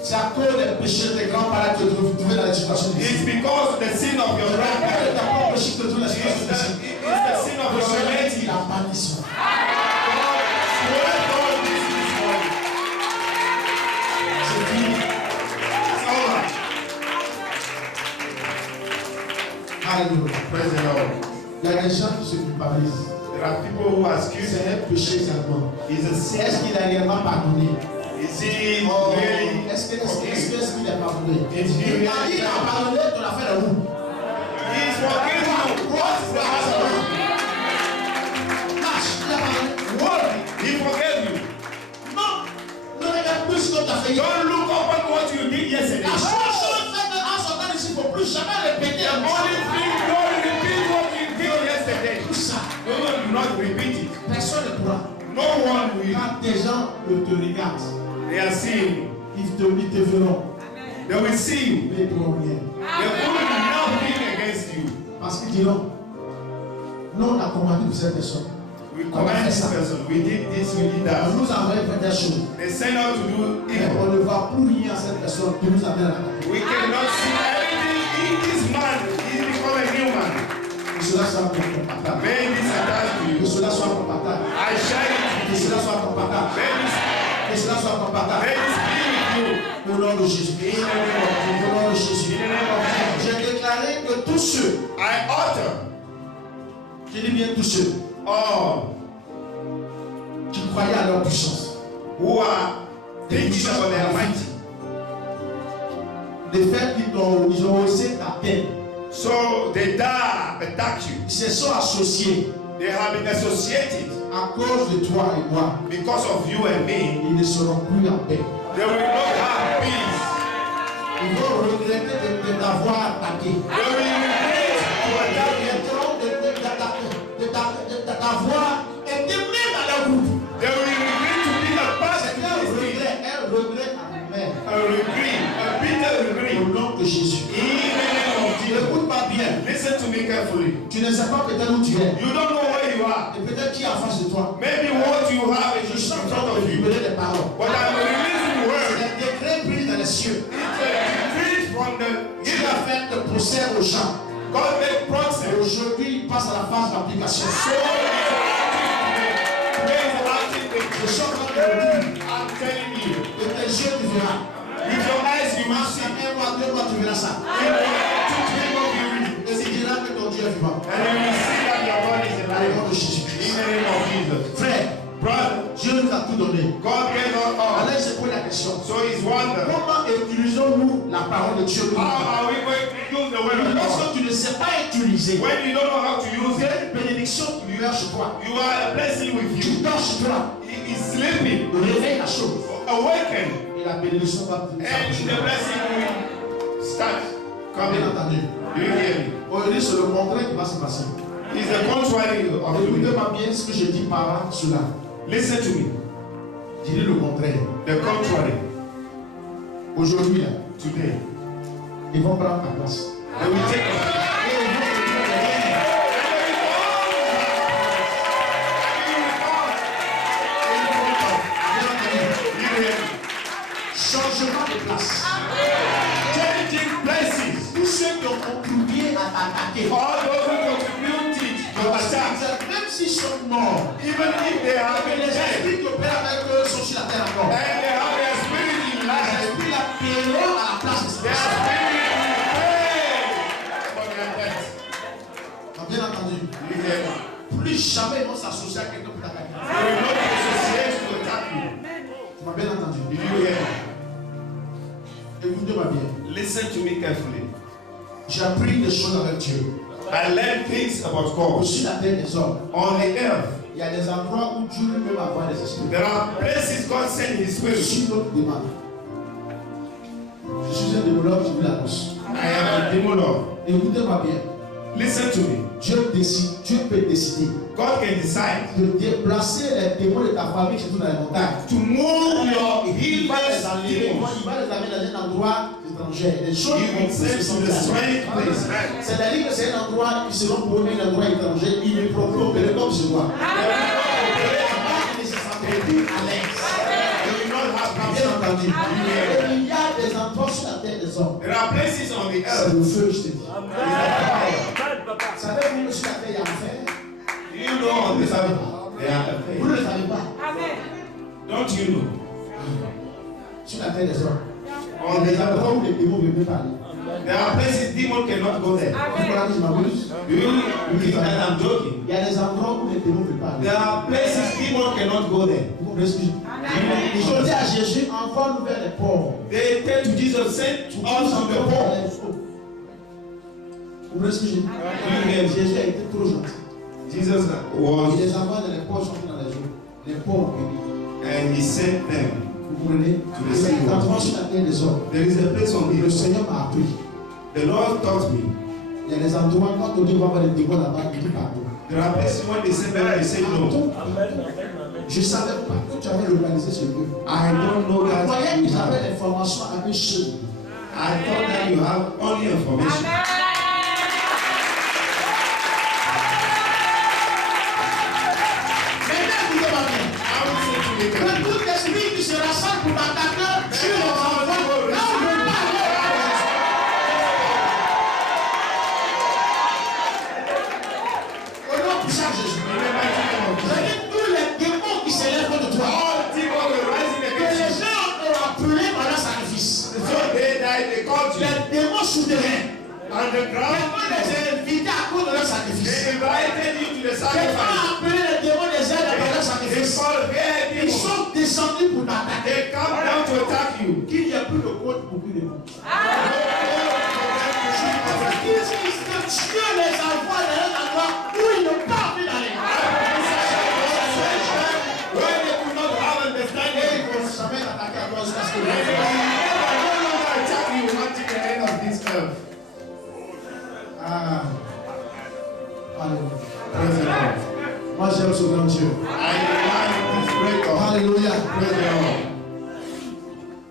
C'est à cause des péchés de tes grands-parents que tu te trouves dans la situation it's difficile. because the sin of your C'est à cause de grandparents. ta propre péché que tu te trouves dans la It's situation the difficile. sin of your relative. La malédiction. Swear all this morning. C'est fini. It's all right. Alléluia. Praise the Lord. Il y a des gens qui se culpabilisent. There are people who ask you, C'est un péché seulement. is a Est-ce sin? qu'il a réellement pardonné? Is he Oh, really est-ce qu'il forgiven? a pardonné? Is he really Il a pardonné ton affaire de vous. He's forgiven you. What's the matter? Marche, il a pardonné. What? He forgave you. Non, ne regarde plus ce que tu as fait. Don't look upon what you did yesterday. La seule chose faite en sortant d'ici, il ne faut plus jamais répéter un Only thing, don't repeat what you did yesterday. tout ça. No, do not repeat it. Personne ne pourra. No one will. Quand des gens te regardent, They are seeing. ils te verront, They will see you. mais ils ne pourront rien. They will do nothing against you. Parce qu'ils diront, nous on a commandé pour cette personne. We command this person. We did this, we did On that. nous a envoyé faire des choses. They send out to do Mais evil. on ne voit plus rien à cette personne qui nous amène à la catégorie. We cannot see anything in this man. He's become a new man. Que cela soit pour ton partage. May this attach to Que you. cela soit pour ton partage. I share it Que with you. cela soit pour ton partage. Que cela soit pour ton partage. May this be with you. Au nom de Jésus. In the name of Jesus. Au nom de Jésus. In the name of Jesus. J'ai déclaré que tous ceux, I utter je dis bien tous ceux, all qui croyaient à leur puissance, who are thinking about their mighty. le fait qu'ils ont osé ta peine, So they dare attack you. ils se sont associés They have been associated à cause de toi et moi. because of you and me. Ils ne seront plus en paix. They will not have peace. Ils vont regretter de t'avoir attaqué. They will regret to attack you. De t'avoir été mis dans leur groupe. They will regret to be a part C'est of un this thing. regret amer. A regret, a bitter regret. Au nom de Jésus. In the name of Jesus. Écoute-moi bien. Listen to me carefully. Tu ne sais pas peut-être où tu es. You don't know where you are. Et peut-être qui est en face de toi. Maybe what you have Je is suis in en front train of de you. libérer des paroles. But I'm releasing C'est words. un décret pris dans les cieux. It's a decree from the Dieu a fait le procès aux gens. God made Et process. aujourd'hui, il passe à la phase d'application. So praise the active Je suis en train de dire, I'm telling you. de tes yeux tu verras. With your eyes you will see. Un mois, 2 mois, tu verras ça. In 2-3 months you will. Et tu diras que ton Dieu est vivant. And you will see that your God is Au nom alive. de Jésus. In the name of Jesus. Frère, Brother, Dieu nous a tout donné. God gave us all. Allez, je pose la question. So it's wonder. Comment utilisons-nous la parole de Dieu? How are we going to use the word of God? Lorsque tu ne sais pas utiliser, When you don't know how to use il y it, a une bénédiction qui meurt sur toi. you are a blessing with Tu you. dors sur toi. He is sleeping. Réveille la chose. Awaken. Et la bénédiction va te And the blessing will start Bien coming. entendu. Do you hear me? Aujourd'hui, c'est le contraire qui va se passer. It's the contrary of doing. Écoutez-moi bien ce que je dis par cela. Listen to me. Dis le contraire. The contrary. Aujourd'hui, là, Today. ils vont prendre ta place. They will take Et ils vont te dire rien. Bien entendu. Changement de place. Changing places. Tous ceux qui ont contribué à t'attaquer, All those who contributed to attack, même s'ils sont morts, even if they have que been les dead, esprits qui opèrent avec eux sont sur la terre encore. and they have their spirit in Les life, esprits la paieront à la place de ces their personnes. spirit will pay for their death. Bien entendu. Écoutez-moi bien. Listen to me carefully. J'ai appris des choses avec Dieu. I learned things about God. Sur la terre des hommes, On the earth, il y a des endroits où Dieu lui-même envoie des esprits. there are places God sent His Spirit. Sur notre demande. Je suis un démologue, je vous l'annonce. I am a demolog. Écoutez-moi bien. Listen to me. Dieu décide, Dieu peut décider God can decide de déplacer les démons de ta famille chez toi dans les montagnes. to move your Il healers va les amener demons. dans un endroit étranger. Les choses He will qui send se to sont the strange place. c'est-à-dire que c'est un endroit qui seront pour un endroit étranger. Il est propre opéré comme chez moi. Il ne se sentait plus à l'aise. They will not have Bien problems. entendu. Et il y a des endroits sur la terre des hommes. There are places on the C'est earth. le feu, je te dis. Papa. Savez-vous que sur la terre il y a l'enfer? You know on the earth they are Vous ne afraid. le savez pas. Don't you know? Sur la terre des hommes. On Il y the a des endroits earth, où les démons ne peuvent pas aller. there are places demons cannot go there. Voilà que je m'amuse. Do you think that I'm joking? Il y a des endroits où les démons ne peuvent pas aller. There are places demons cannot go there. Vous comprenez ce que je dis? Ils ont dit à Jésus, envoie-nous vers les pauvres. They tell to Jesus, send to us to the poor. Vous comprenez ce que je dis? Jésus a été trop gentil. Jesus Il was, les envoie dans les pauvres, sont dans les eaux. Les pauvres bénis. and he sent them. Vous comprenez? Il y a des endroits sur la terre des hommes. There is a place on Le the Seigneur m'a appris. The Lord taught me. Il y a des endroits, quand on dit qu'on va avoir des démons là-bas, il dit pardon. There are places when they say better, they say no. Je ne savais pas que tu avais localisé ce lieu. I don't know Je that. croyais que You j'avais have. l'information avec ceux. I thought that you have only information. Maintenant, écoutez-moi bien. I will say to you, Que tout esprit qui se rassemble pour m'attaquer, Dieu les envoie là où je veux pas aller. Au nom puissant de Jésus. Je dis tous les démons qui s'élèvent contre toi, all demons were rising que against les you. gens ont appelé par leur sacrifice. So they died, they called you. Les démons souterrains, Underground, on les a invités à cause de leur sacrifice. they invited you to the Quelqu'un sacrifice. a appelé les démons des ailes par leur They sacrifice. called their Ils demons. sont descendus pour t'attaquer. They come down to attack you. Qu'il n'y a plus de compte pour plus de monde. Que Dieu les envoie dans un endroit où ils n'ont pas envie d'aller. When they could not have Et understanding, ils vont jamais t'attaquer à toi jusqu'à ce que they tu will no longer attack you until the end of this earth. Ah. Alléluia. Praise the Lord. Moi j'aime ce grand Dieu. I like this great God. Alléluia. Praise the Lord.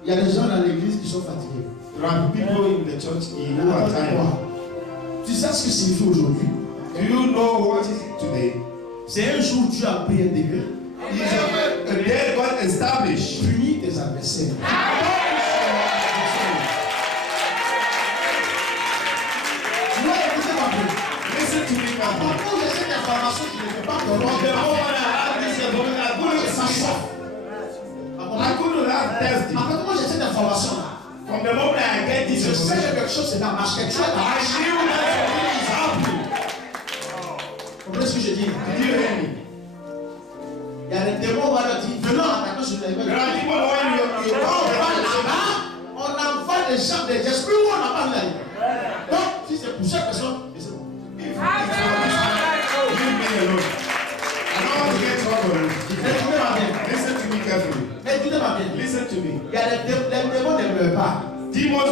Il y a des gens dans l'église qui sont fatigués. There are people in the church who are Attends, tired. quoi? Tu sais ce que signifie aujourd'hui? Do you know what is it today? C'est un jour où Dieu a pris un décret. It's a day God established. Punis tes adversaires. Tu dois écouter ma voix. Listen to me, À Papa. propos de cette information, tu ne peux pas te From the rendre moment I had this information, I couldn't ça sleep. sort. I couldn't have thirsty. Après, moi j'ai cette information-là. From the moment I get this Je sais que information, quelque chose c'est dans ma marche, quelque chose dans I ma knew that something is happening. Vous comprenez ce que je dis? Did you hear me? Il y a des démons, on va leur dire, venons attaquer sur les There are people when you Quand on va talk là-bas, on envoie des gens, des esprits où on n'a pas vu aller. Donc, si c'est pour cette personne, c'est bon. leave me alone. I don't want to get trouble. Écoutez-moi bien. Listen to me carefully. Écoutez-moi bien. Listen to me. Il y a les démons ne meurent pas. Demons,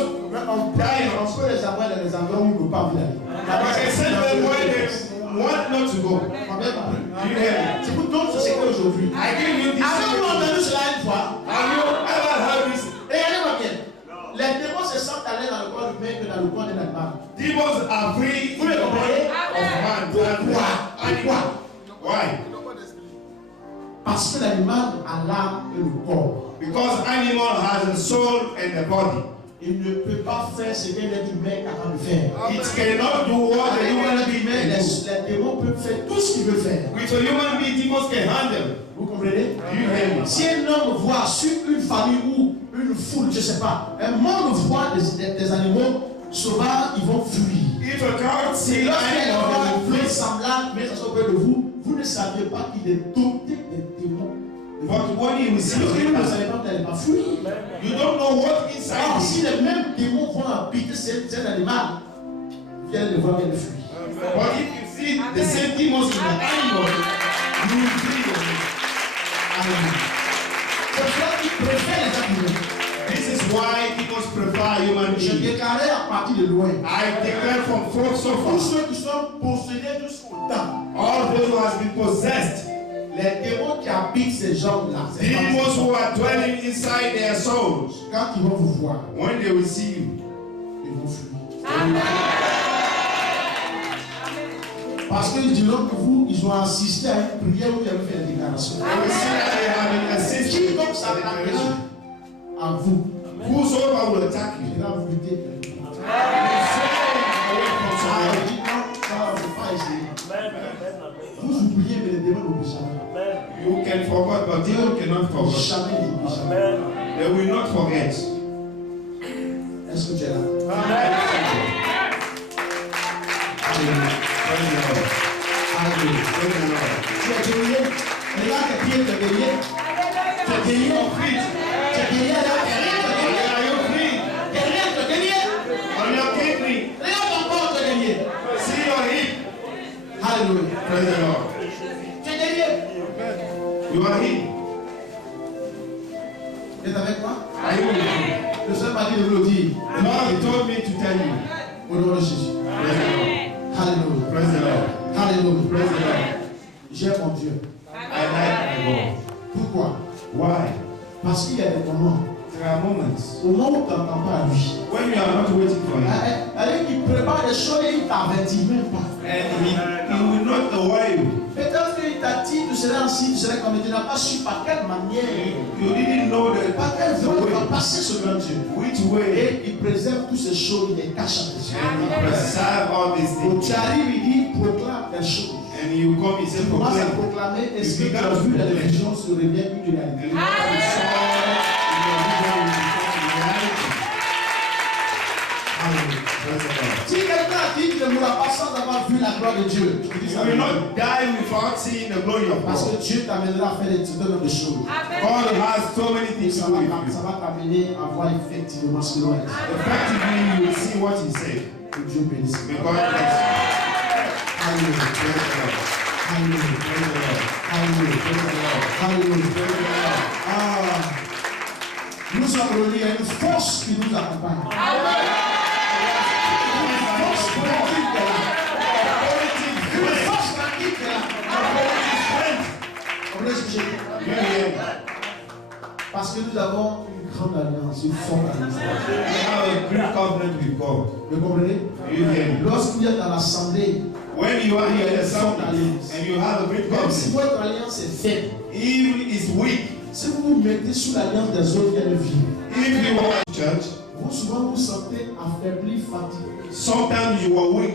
On peut les envoyer dans des endroits où ils n'ont pas envie d'aller. I can send them where they want not to go. Do you hear me? C'est pour d'autres sociétés aujourd'hui. I give you this. Avez-vous entendu cela une fois? Have you ever heard this? Regardez-moi bien. Les démons se sentent aller dans le corps humain que dans le corps d'un animal. Demons are free Vous les comprenez? of man. Pourquoi? Pourquoi? Why? Parce que l'animal a l'âme et le corps. Because animal has a soul and a body. Il ne peut pas faire ce qu'un être humain est capable de faire. It cannot do what a Avec un human être being humain, can do. les démons peuvent faire tout ce qu'ils veulent faire. With a human being, demons can handle. Vous comprenez? Do you hear me? Si un homme voit sur une famille ou une foule, je ne sais pas, un monde voit des animaux sauvages, ils vont fuir. If a crowd Et see lorsqu'il animal, voit they une will foule flee. semblable, mais ça soit auprès de vous, vous ne saviez pas qu'il est doté des démons. But when you Si see vous ne it, savez pas, vous n'allez pas fuir. you don't know what inside Alors, is. si si les mêmes démons vont habiter cet animal, viens le voir, viens le fuir. But if you see the same demons in the animal, you will flee them. Amen. C'est pour cela qu'ils préfèrent les animaux. This is why people prefer human Je beings. déclarais à partir de loin. I declare from far so Tous far, ceux qui sont possédés jusqu'au temps, all those who has been possessed, les démons qui habitent ces gens-là, ces demons femmes, who are dwelling inside their souls, quand ils vont vous voir, when they will see you, ils vont fuir. Parce qu'ils diront que vous, ils ont assisté à une prière où ils avaient fait une déclaration. they will see that they have been assisting Qui donc s'attaquera à vous? whosoever will attack you. Il va vous lutter. Vous oubliez, mais les démons n'oublient jamais. You can forget, but demons cannot forget. Jamais ils n'oublient jamais. They will not forget. Est-ce que tu es là? Praise the Lord. Alléluia. Praise the Lord. Tu es guéri. Regarde tes pieds, tu es guéri. Tu es guéri en fuite. Tu es guéri là. Are you free? Tu es guéri, tu es guéri. On your kidney. Regarde ton corps, tu es guéri. See your hip. Alléluia. Praise the Lord. Tu es guéri. You are hip. Tu es avec moi? Are you with me? Le Seigneur m'a dit de vous le dire. The Lord told me to tell you. Au nom de Jésus. Praise the Lord. Alléluia. Praise the Lord. Alléluia. Praise the Lord. J'aime mon Dieu. I like my God. Pourquoi? Why? Parce qu'il y a des moments. There are moments Au moment où tu n'entends pas à lui. when you are not waiting for him, Allez, il prépare des choses et il ne t'avertit même pas. and he will not aware you. Peut-être qu'il t'a dit, tu serais ainsi, tu serais comme tu n'as pas su par quelle manière, You didn't know par quelle the voie il va way, passer ce grand Dieu. which way, Et il préserve toutes ces choses, il les cache à tes yeux. and he preserve all these Donc things. tu arrives, il dit, proclame des choses. And you come, he says, Tu commences à proclaim. proclamer, est-ce que tu as vu la religion se revient une And réalité? what you saw in your vision will become reality. Hallelujah. Praise the Lord. Si quelqu'un a dit qu'il ne mourra pas sans avoir vu la gloire de Dieu, tu dis You ça. will not die without seeing the glory of Parce God. que Dieu t'amènera à faire des certain de choses. God has so many Et things ça to do with va you. t'amener à voir effectivement ce qu'il doit être. Effectively, you will see what he said. Que Dieu bénisse. May God bless you. Alléluia. Praise the Lord. Alléluia. Praise the Lord. Alléluia. Praise the Lord. Alléluia. Praise the Lord. Ah. Nous sommes reliés à une force qui nous accompagne. Une force politique qui est là. Une force pratique qui est là. Comprenez ce que j'ai dit? Parce que nous avons une grande alliance, une forte alliance. We have a great covenant with God. Vous comprenez? You hear me? Lorsque vous êtes dans l'assemblée, When you are here in assembly and you have a great même si covenant, votre alliance est faible, even is weak, si vous vous mettez sous l'alliance des autres, il y a une vie. if you are in church, Vous souvent vous sentez affaibli, fatigué. sometimes you are weak.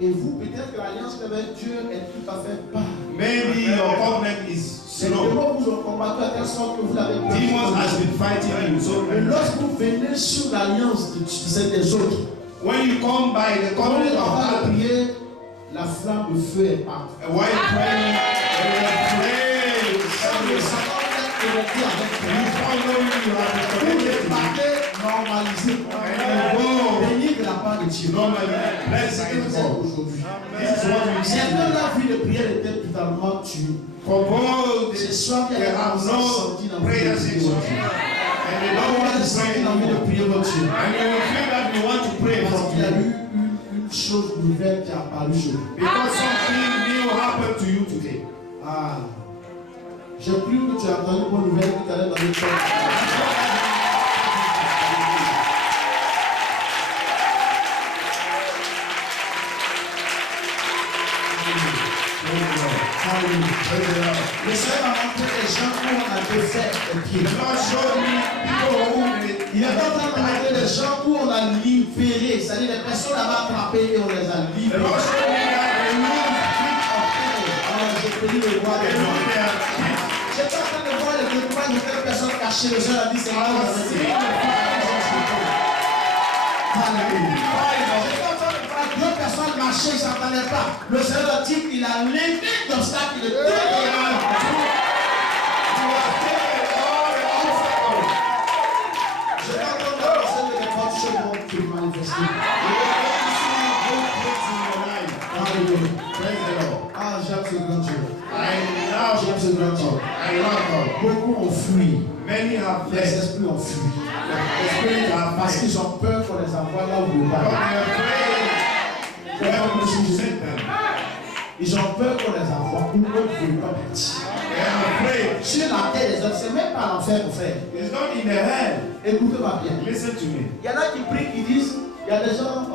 Et vous, peut-être que l'alliance avec Dieu est tout à fait bas. Maybe your covenant is Les slow. démons vous ont combattu à telle sorte que vous l'avez Demons has been fighting you. So Mais lorsque vous venez sur l'alliance des autres, when you come by the quand on est covenant en of train de God, prier, la flamme de feu est partout. and while praying, Le Satan est connecté avec you vous. follow you have been Vous connected les to partez normalisé. Béni de la part de Dieu. normally. C'est ce que vous êtes Blessed aujourd'hui. This is what we see. Certains la vie de prière était totalement tuée. For both, Ce soir, il y they a have un no senti dans prayer votre vie. section. And they don't On want a to senti pray l'envie de anymore. prier votre Dieu. And you will feel that you want to pray Parce from qu'il y a you. eu une chose nouvelle qui est apparue sur vous. Because something new happened to you today. Ah. J'ai cru que tu as entendu une bonne nouvelle que tu allais dans le champ. Le Seigneur m'a montré des gens où on a défait les pieds. The Lord showed me people who Il est en train de montrer des gens où on a libéré, c'est-à-dire les personnes avaient attrapé et on les a The libérés. Lord showed me that they moved feet of people. Alors je prie le roi They des rois. moved their feet. J'étais en train de voir les documents de telle personne cachée. Le Seigneur a dit c'est I was seeing the fire of people. Alléluia. J'étais en train de voir deux personnes marcher, ils ne s'entendaient pas. Le Seigneur a dit qu'il a levé l'obstacle de deux. J'étais en train de penser de se manifester. Ah, j'aime ce grand Dieu. J'aime ce grand Dieu. Beaucoup ont fui. Many have Les fled. esprits ont fui. The spirits are Parce fasting. qu'ils ont peur qu'on les envoie là où ils But partent. they are afraid. Where we should send them. Ils ont peur qu'on les envoie où eux ne veulent pas partir. They are afraid. Sur la terre des hommes, c'est même pas l'enfer, mon frère. It's not in the head. Écoutez-moi bien. Listen to me. Il y en a qui prient, qui disent, il y a des gens,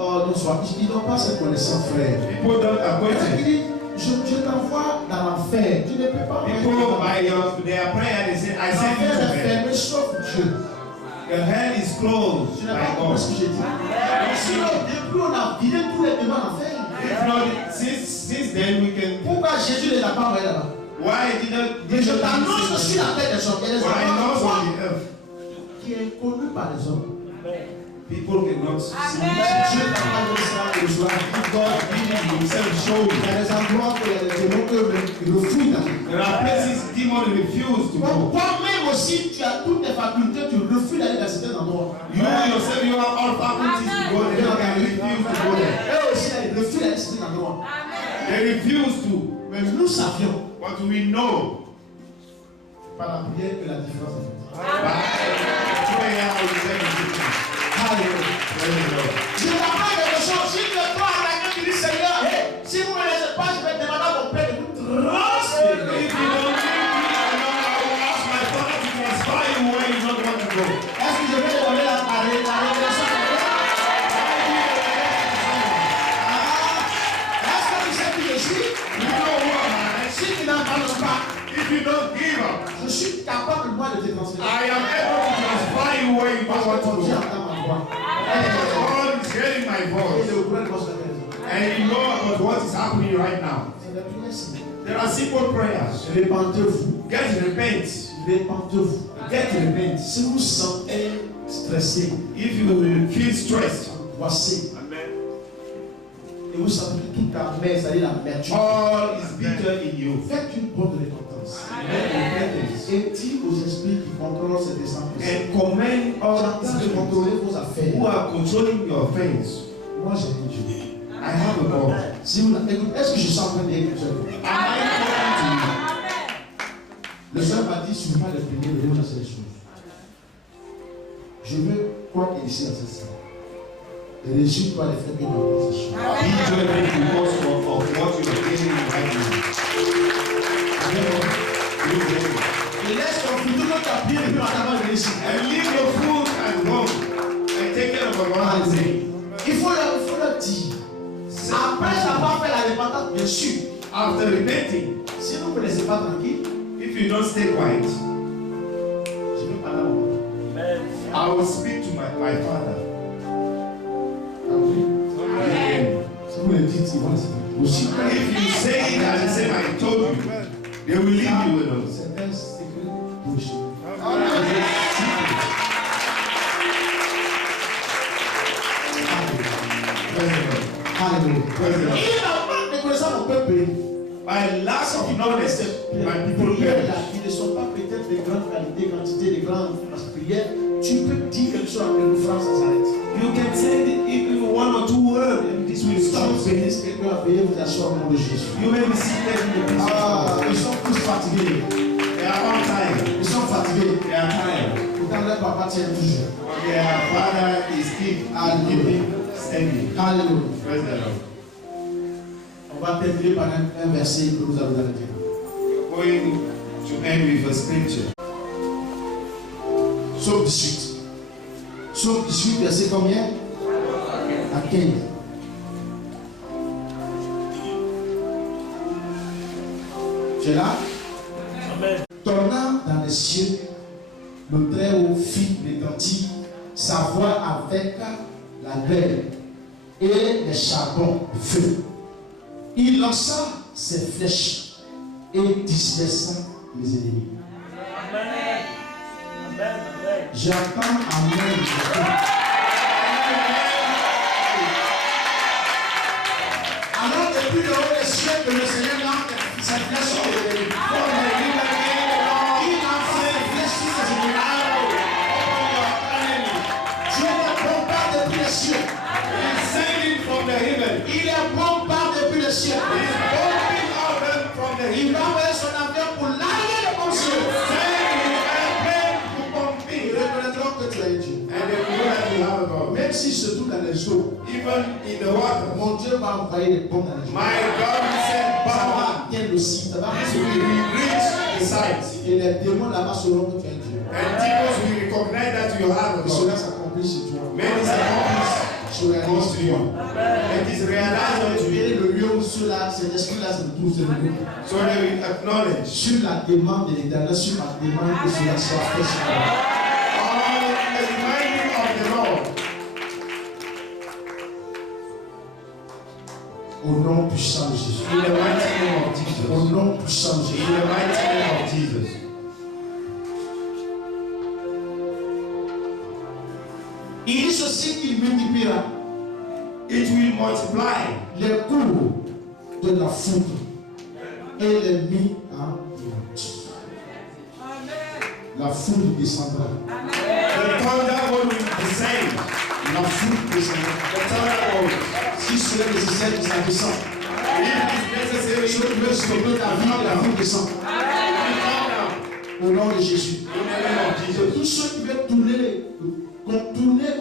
ils n'ont pas cette connaissance, frère. People don't Il y en a qui acquaint. disent, je t'envoie dans l'enfer. Tu ne peux pas. People by their prayer they say, I send you to L'enfer est hell. fermé sauf Dieu. The hell is closed Tu n'as by pas compris God. ce que j'ai dit. Sinon, depuis on a vidé tous les démons en enfer. If not, since then we can. Pourquoi Jésus ne les a pas envoyés là-bas? Why didn't Et je t'annonce que sur la terre des hommes, il y a des What I know enfants on the earth, qui est connu par les hommes. people cannot see. Dieu n'a pas donné ça le soir. God did himself show Il y you. a des endroits où il y a des démons qui refusent d'aller. There are places demons refuse to Donc, go. toi-même aussi, tu as toutes tes facultés, tu refuses d'aller dans certains endroits. You yourself, you have all faculties to go there. You can refuse to go there. Eux aussi, ils refusent d'aller dans certains endroits. They refuse to. Mais nous savions But we know par la prière que la différence est faite. by prayer we can make a difference. Alléluia. Praise the Lord. Je t'apprends quelque chose. Si tu es toi à quelqu'un qui dit Seigneur, hey, si vous ne me laissez pas, je vais demander à mon Père de vous If transférer. you don't give me, I will ask my father to transfer you where you don't want to go. Est-ce que je vais demander la révélation de Dieu? Est-ce que tu sais qui je suis? You know who am I? Si tu n'abandonnes pas, If you don't give up, je suis capable moi de te transférer. I am able to transfer you where you Parce don't want que mon to Dieu go. entend ma voix. God is hearing my Et il voice. est au courant de ce que je fais. And you know about what is happening right now. C'est la prière simple. There are simple prayers. Répentez-vous. Get repent. Répentez-vous. Get repent. Si vous vous sentez stressé, If you will feel stressed, angoissé, et vous sentez que toute la mer, c'est-à-dire la mertume, all is bitter in you. faites une bonne repentance. Get repentance. Et dites aux esprits qui contrôlent cette descente. And commend all J'entends de spirits contrôler vos affaires. who are controlling your things. Moi, j'ai un Dieu. I have a God. Si vous écoutez, est-ce que je suis en train de dire quelque chose? Am I talking to Le Seigneur m'a dit, suivant les prières, de vous ces choses. Je veux quoi ici dans cette salle. Et réjouis-toi les frères que dans ces choses. you? Be joyful because of what you are getting right now. Be joyful. Et laisse ton futur dans ta prière et puis on va venir ici. And leave your food at home and take care of what God is saying. Il faut leur dire. Après avoir fait la repentance, bien sûr. After repenting, Si vous ne me laissez pas tranquille, if you don't stay quiet, je vais parler à mon Père. I will speak to my father. Amen. Si vous le dites, ils vont laisser tranquille. Aussi, If you say it as the same I told you, they will leave you alone. c'est un secret bullshit. Alléluia. Praise the Lord. Il n'a pas de connaissance mon peuple. By lack of knowledge, my people prières là, perish. qui ne sont pas peut-être de grande qualité, quantité, de grandes prières, tu peux dire quelque chose en une phrase, ça s'arrête. You can say even one or two words, and this will Je stop. bénisse quelqu'un à payer, vous asseoir au nom de Jésus. You may be seated in the peace of Ah, God. ils sont tous fatigués. They are all tired. Ils sont fatigués. They are tired. Pourtant, leur papa tient toujours. But their father is keeping steady. Alléluia. Praise the Lord. On va terminer par un verset que nous allons arrêter. Going to end with a scripture. Psaume 18. Psaume 18, verset combien? À 15. Tu es là? Tournant dans les cieux, le Très-Haut fit retentir sa voix avec la grêle et les charbons de feu. Il lança ses flèches et dispersa les ennemis. J'entends Amen. Alors depuis le haut des cieux que le Seigneur lance sa flèche sur les ennemis. Il lance ses flèches sur les ennemis. Dieu ne bombarde depuis les cieux. He's sending from the heaven. Il est bombardé depuis le ciel. He's opening heaven from the Il heaven. va envoyer son avion pour larguer le bon cieux. Sending his airplane to compete. Ils reconnaîtront que tu es Dieu. And they will know that you have a God. Même s'ils se trouvent dans les eaux, Even in the water. mon Dieu va envoyer des bombes dans les eaux. My God will send Ça power. va atteindre le site. Ça va This will reach the site. Et les démons là-bas sauront que tu es Dieu. And demons will recognize that you have a Et cela God. s'accomplit sur toi. May this accomplish Se réalise to sur you. toi. Let this realize unto you. Et le lieu où cela, cet esprit-là se trouve, c'est le lieu. So they will acknowledge. Sur la demande de l'Éternel, sur ma demande que cela soit fait sur moi. On the reminding of the Lord. Au nom puissant de Jésus. In the mighty name of Au Jesus. nom puissant de In Jésus. the mighty name of Jesus. Il dit ceci qu'il multipliera It will multiply les coups de la foudre et les mit en honte. La foudre descendra. the thunder will descend. La foudre descendra. The thunder will. Si cela est nécessaire que ça descende. If it is necessary, Si tu veux sauver ta vie, la foudre descend. Au nom de Jésus. in the name of Jesus. Tous ceux qui veulent tourner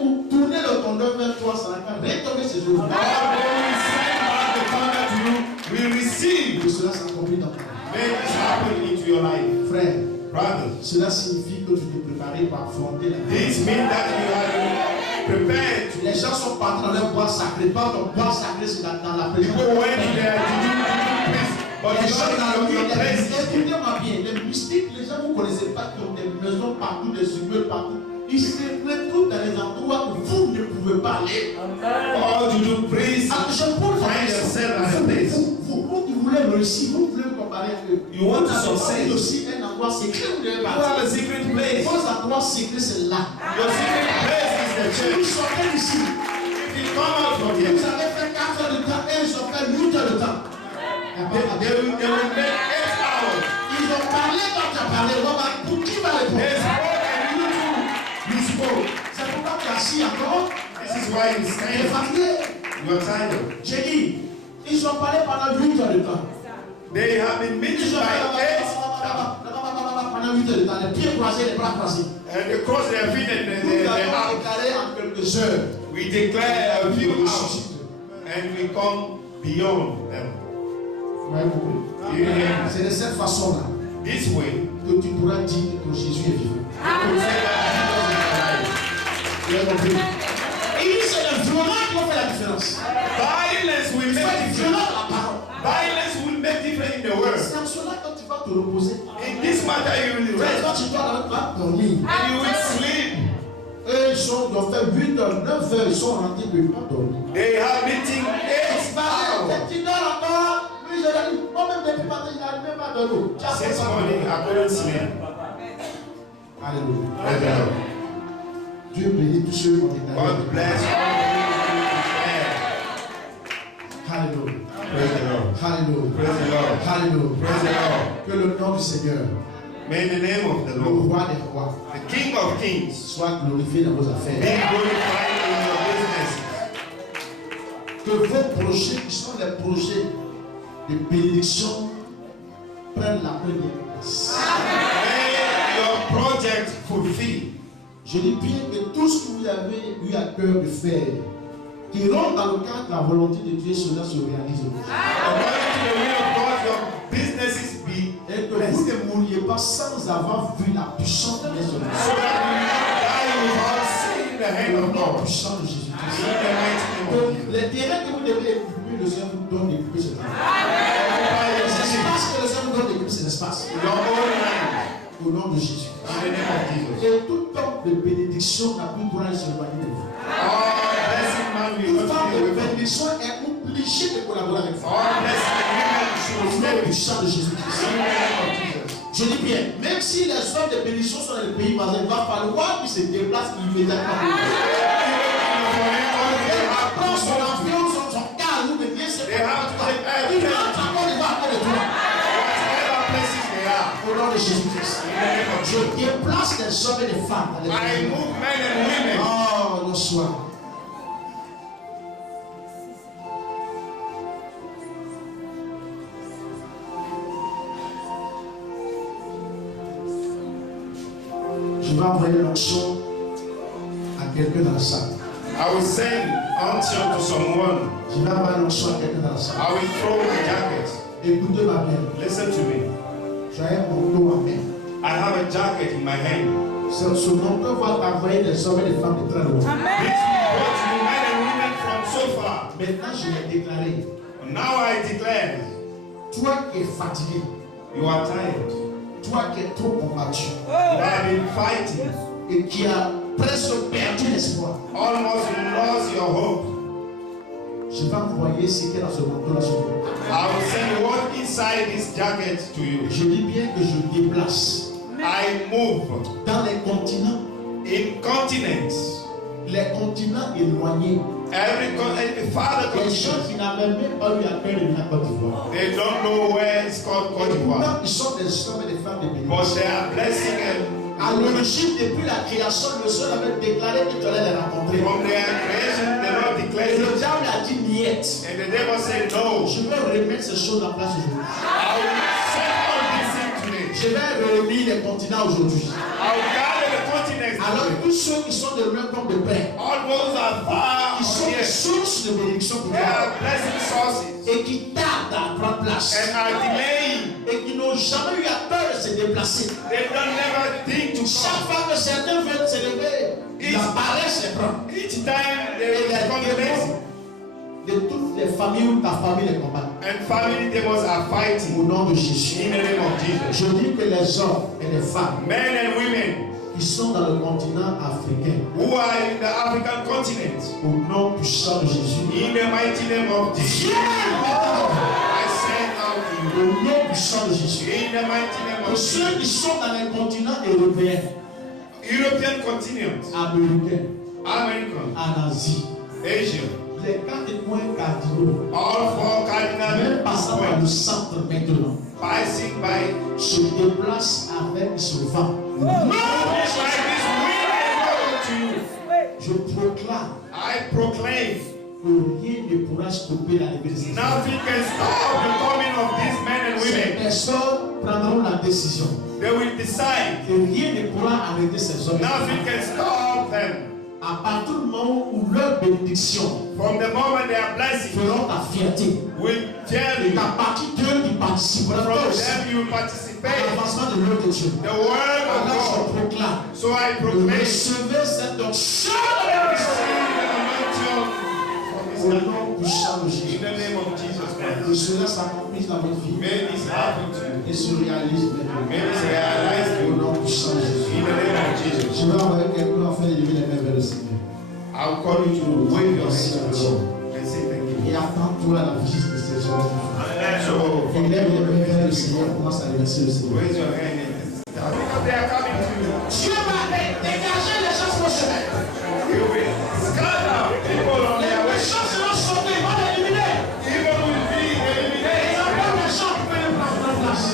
ou tourner le condom vers toi, ça n'a qu'à retomber ces jours. God will send back the thunder to you. We receive. Que cela s'accomplit dans ta vie. May this happen into your life. Frère, Brothers, cela signifie que tu t'es préparé pour affronter la vie. this means that you are prepared. Les gens sont partis dans leur bois sacré. Pas ton bois sacré, c'est dans la présence. People went there to do this, but Les you gens dans know le your monde, place. écoutez-moi bien, les mystiques, les gens vous ne connaissez pas, qui ont des maisons partout, des immeubles partout. Ils se retrouvent dans les endroits où vous ne pouvez pas aller. All to do praise. Alors, je pose la Find question. yourself at a place. Vous qui voulez réussir, vous voulez vous comparer avec eux. You want to Vous avez succeed. aussi un endroit secret où vous devez You partir. have a secret place. Vos endroits secrets, c'est là. Your secret place is the Si vous church. sortez d'ici, If you come out from here, vous avez fait 4 heures de temps et ils ont fait 8 heures de temps. they will make 8 hours. Ils ont parlé quand tu as parlé. Pour qui va They répondre? spoke and you too. You spoke. C'est pourquoi tu es assis encore. This is why you Tu es stand. fatigué. You are tired. J'ai dit, ils ont parlé pendant 8 heures de temps. They have been meeting Ils ont by 8 pendant 8 heures de temps. Les pieds croisés, les bras croisés. and they cross their feet and Nous they avons out. déclaré en quelques heures. We declare a few Nous hours and we come beyond them. Vous m'avez compris? You hear me? C'est de cette façon-là This way, que tu pourras dire que Jésus est vivant. you will say that Vous avez compris? Il dit c'est le violent qui va faire la différence. Jesus is alive. Violence will C'est make le difference. violent de la parole. Violence will make difference in the world. C'est en cela que tu vas te reposer. In this matter, you will rest Quand tu dois dormir. and you will sleep. Eux, ils doivent faire 8 heures, 9 heures, ils sont rentrés, ils ne peuvent pas dormir. They have meeting 8 hours. Tu dors encore. Oui, je l'ai dit. Moi-même, depuis matin, je n'arrive même pas à dormir. This morning, I couldn't sleep. Alléluia. Praise the Lord. Dieu bénit tous ceux qui ont été God bless all Alléluia. Praise the Lord. Alléluia. Praise the Lord. Alléluia. Praise the Lord. Que le nom du Seigneur, May the name of the le Lord, roi des rois, the King of Kings, soit glorifié dans vos be affaires. glorified in your business. Que vos projets, qui sont les projets de bénédiction, prennent la première place. May your project fulfill. Je dis bien que tout ce que vous avez eu à cœur de faire, qui rentre dans le cadre de la volonté de Dieu, cela se réalise. According to the will of God, your businesses be Et que vous ne mouriez pas sans avoir vu la puissance de Dieu. so that you will not die without seeing the hand Le of nom God. puissant de In Jésus-Christ. the mighty name of Donc, Jesus. les terrains que vous devez occuper, le Seigneur vous donne d'occuper ce terrain. L'espace que le Seigneur vous donne d'occuper, c'est l'espace. Your own land. Au nom de Jésus. In the name of Jesus. Et toute forme de bénédiction n'a plus droit à s'éloigner de vous. All blessing man will Toute not forme be de away from you. bénédiction est obligée de collaborer avec vous. All blessing women should Au nom stay with puissant de Jésus-Christ. you. In the name of Jesus. Je dis bien, même si les hommes de bénédiction sont dans les pays voisins, il va falloir qu'ils se déplacent immédiatement. Et après son avion, son car, nous devient ce They have to take il rentre encore, il va encore de toi. whatever places they are. Au nom de Jésus-Christ. In the name of Je Jesus. déplace des hommes et des femmes dans les I pays. move men and women. Oh, le soir. vais envoyer l'onction à quelqu'un dans la salle. I will send unction to someone. Je vais envoyer l'onction à quelqu'un dans la salle. I will throw the jacket. Écoutez-moi bien. Listen to me. J'ai un manteau en main. I have a jacket in my hand. Ce manteau va envoyer des hommes et des femmes de très loin. This brought you men and women from so far. Maintenant, je l'ai déclaré. Now I declare, Toi qui es fatigué, you are tired. toi qui es trop combattu You have been fighting. et qui a presque perdu l'espoir, Almost lost your hope. je vais envoyer ce qui est dans ce manteau-là sur vous. I will send what inside this jacket to you. Je dis bien que je déplace I move dans les continents, in continents. les continents éloignés, Every father les continent. gens qui n'avaient même pas eu à cœur de venir à Côte d'Ivoire. They don't know where it's called Côte d'Ivoire. Pourtant, ils sont des hommes et des femmes de But bénédiction. they are blessing and À l'origine, depuis la création, le Seigneur avait déclaré que tu allais les rencontrer. from their creation, the Lord Et declares le it. diable a dit niet. And the devil said, no, Je vais remettre ces choses en place aujourd'hui. I will set all these things today. Je vais réunir les continents aujourd'hui. I will gather the continents Alors today. tous ceux qui sont de loin comme de près, All those are far qui sont from des here. sources de bénédiction pour They toi are blessing sources et qui tardent à prendre place and are delaying. et qui n'ont jamais eu à peur de se déplacer. They don't never think to Chaque come. fois que certains veulent se lever, ils apparaissent les prendre. Each time they Et les come démons blessing. de toutes les familles où ta famille les combat. And family demons are Au fighting nom de Jésus. in the name of Jesus. Je dis que les hommes et les femmes Men and women qui sont dans le continent africain, who are in the African continent, au nom puissant de Jésus, in the mighty name of Jesus, viennent maintenant. I send out to you. Au nom puissant de Jésus. In the mighty name Et of ceux qui Jesus. sont dans les continents européens, European continent, américains, American, en Asie, Asia, les 4 points cardinaux, all four cardinal même passant par le points, centre maintenant, passing by se déplacent avec ce vent. by this wind and blow to you. Je proclame I proclaim que rien ne pourra stopper la liberté. nothing can stop the coming of these men and Ces women. personnes prendront la décision They will decide. et rien ne pourra arrêter ces hommes. Nothing can stop them. À partir du moment où leur bénédiction From the moment they are blessed, feront ta fierté, will tell et you. qu'à partir d'eux qui participeront From aussi them you à participate. l'avancement de l'œuvre de Dieu. The word of Alors God. je proclame, So I proclaim. recevez cette onction au nom puissant de In Jésus. the name of Jesus Que Christ. cela s'accomplisse dans votre vie May this happen to you. et se réalise maintenant. May this realize to Au you. nom puissant de Jésus. In the name of Jesus. Je vais envoyer quelqu'un afin de lever les mains vers le Seigneur. I'll call you to wave your hands to the Lord and say thank you. Et attends-toi à la visite de ces hommes. So Et lève les mains vers le Seigneur, commence à remercier le Seigneur. raise your hand and because they are coming to you. Dieu va dégager les gens sur le chemin. You will scatter people on Les their way. méchants seront sautés, ils vont les éliminer. Evil will be Et eliminated. il y aura des gens qui peuvent prendre leur place.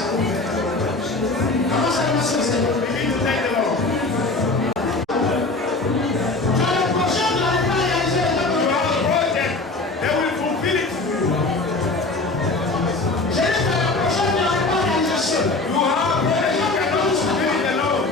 Commence à remercier le Seigneur. Begin to thank the Lord. Dans le projet de la pas réalisé, les gens You vont have a voir. project. They will fulfill it. J'ai dit que le projet de la pas réalisé seul. You have a project. You cannot fulfill it alone.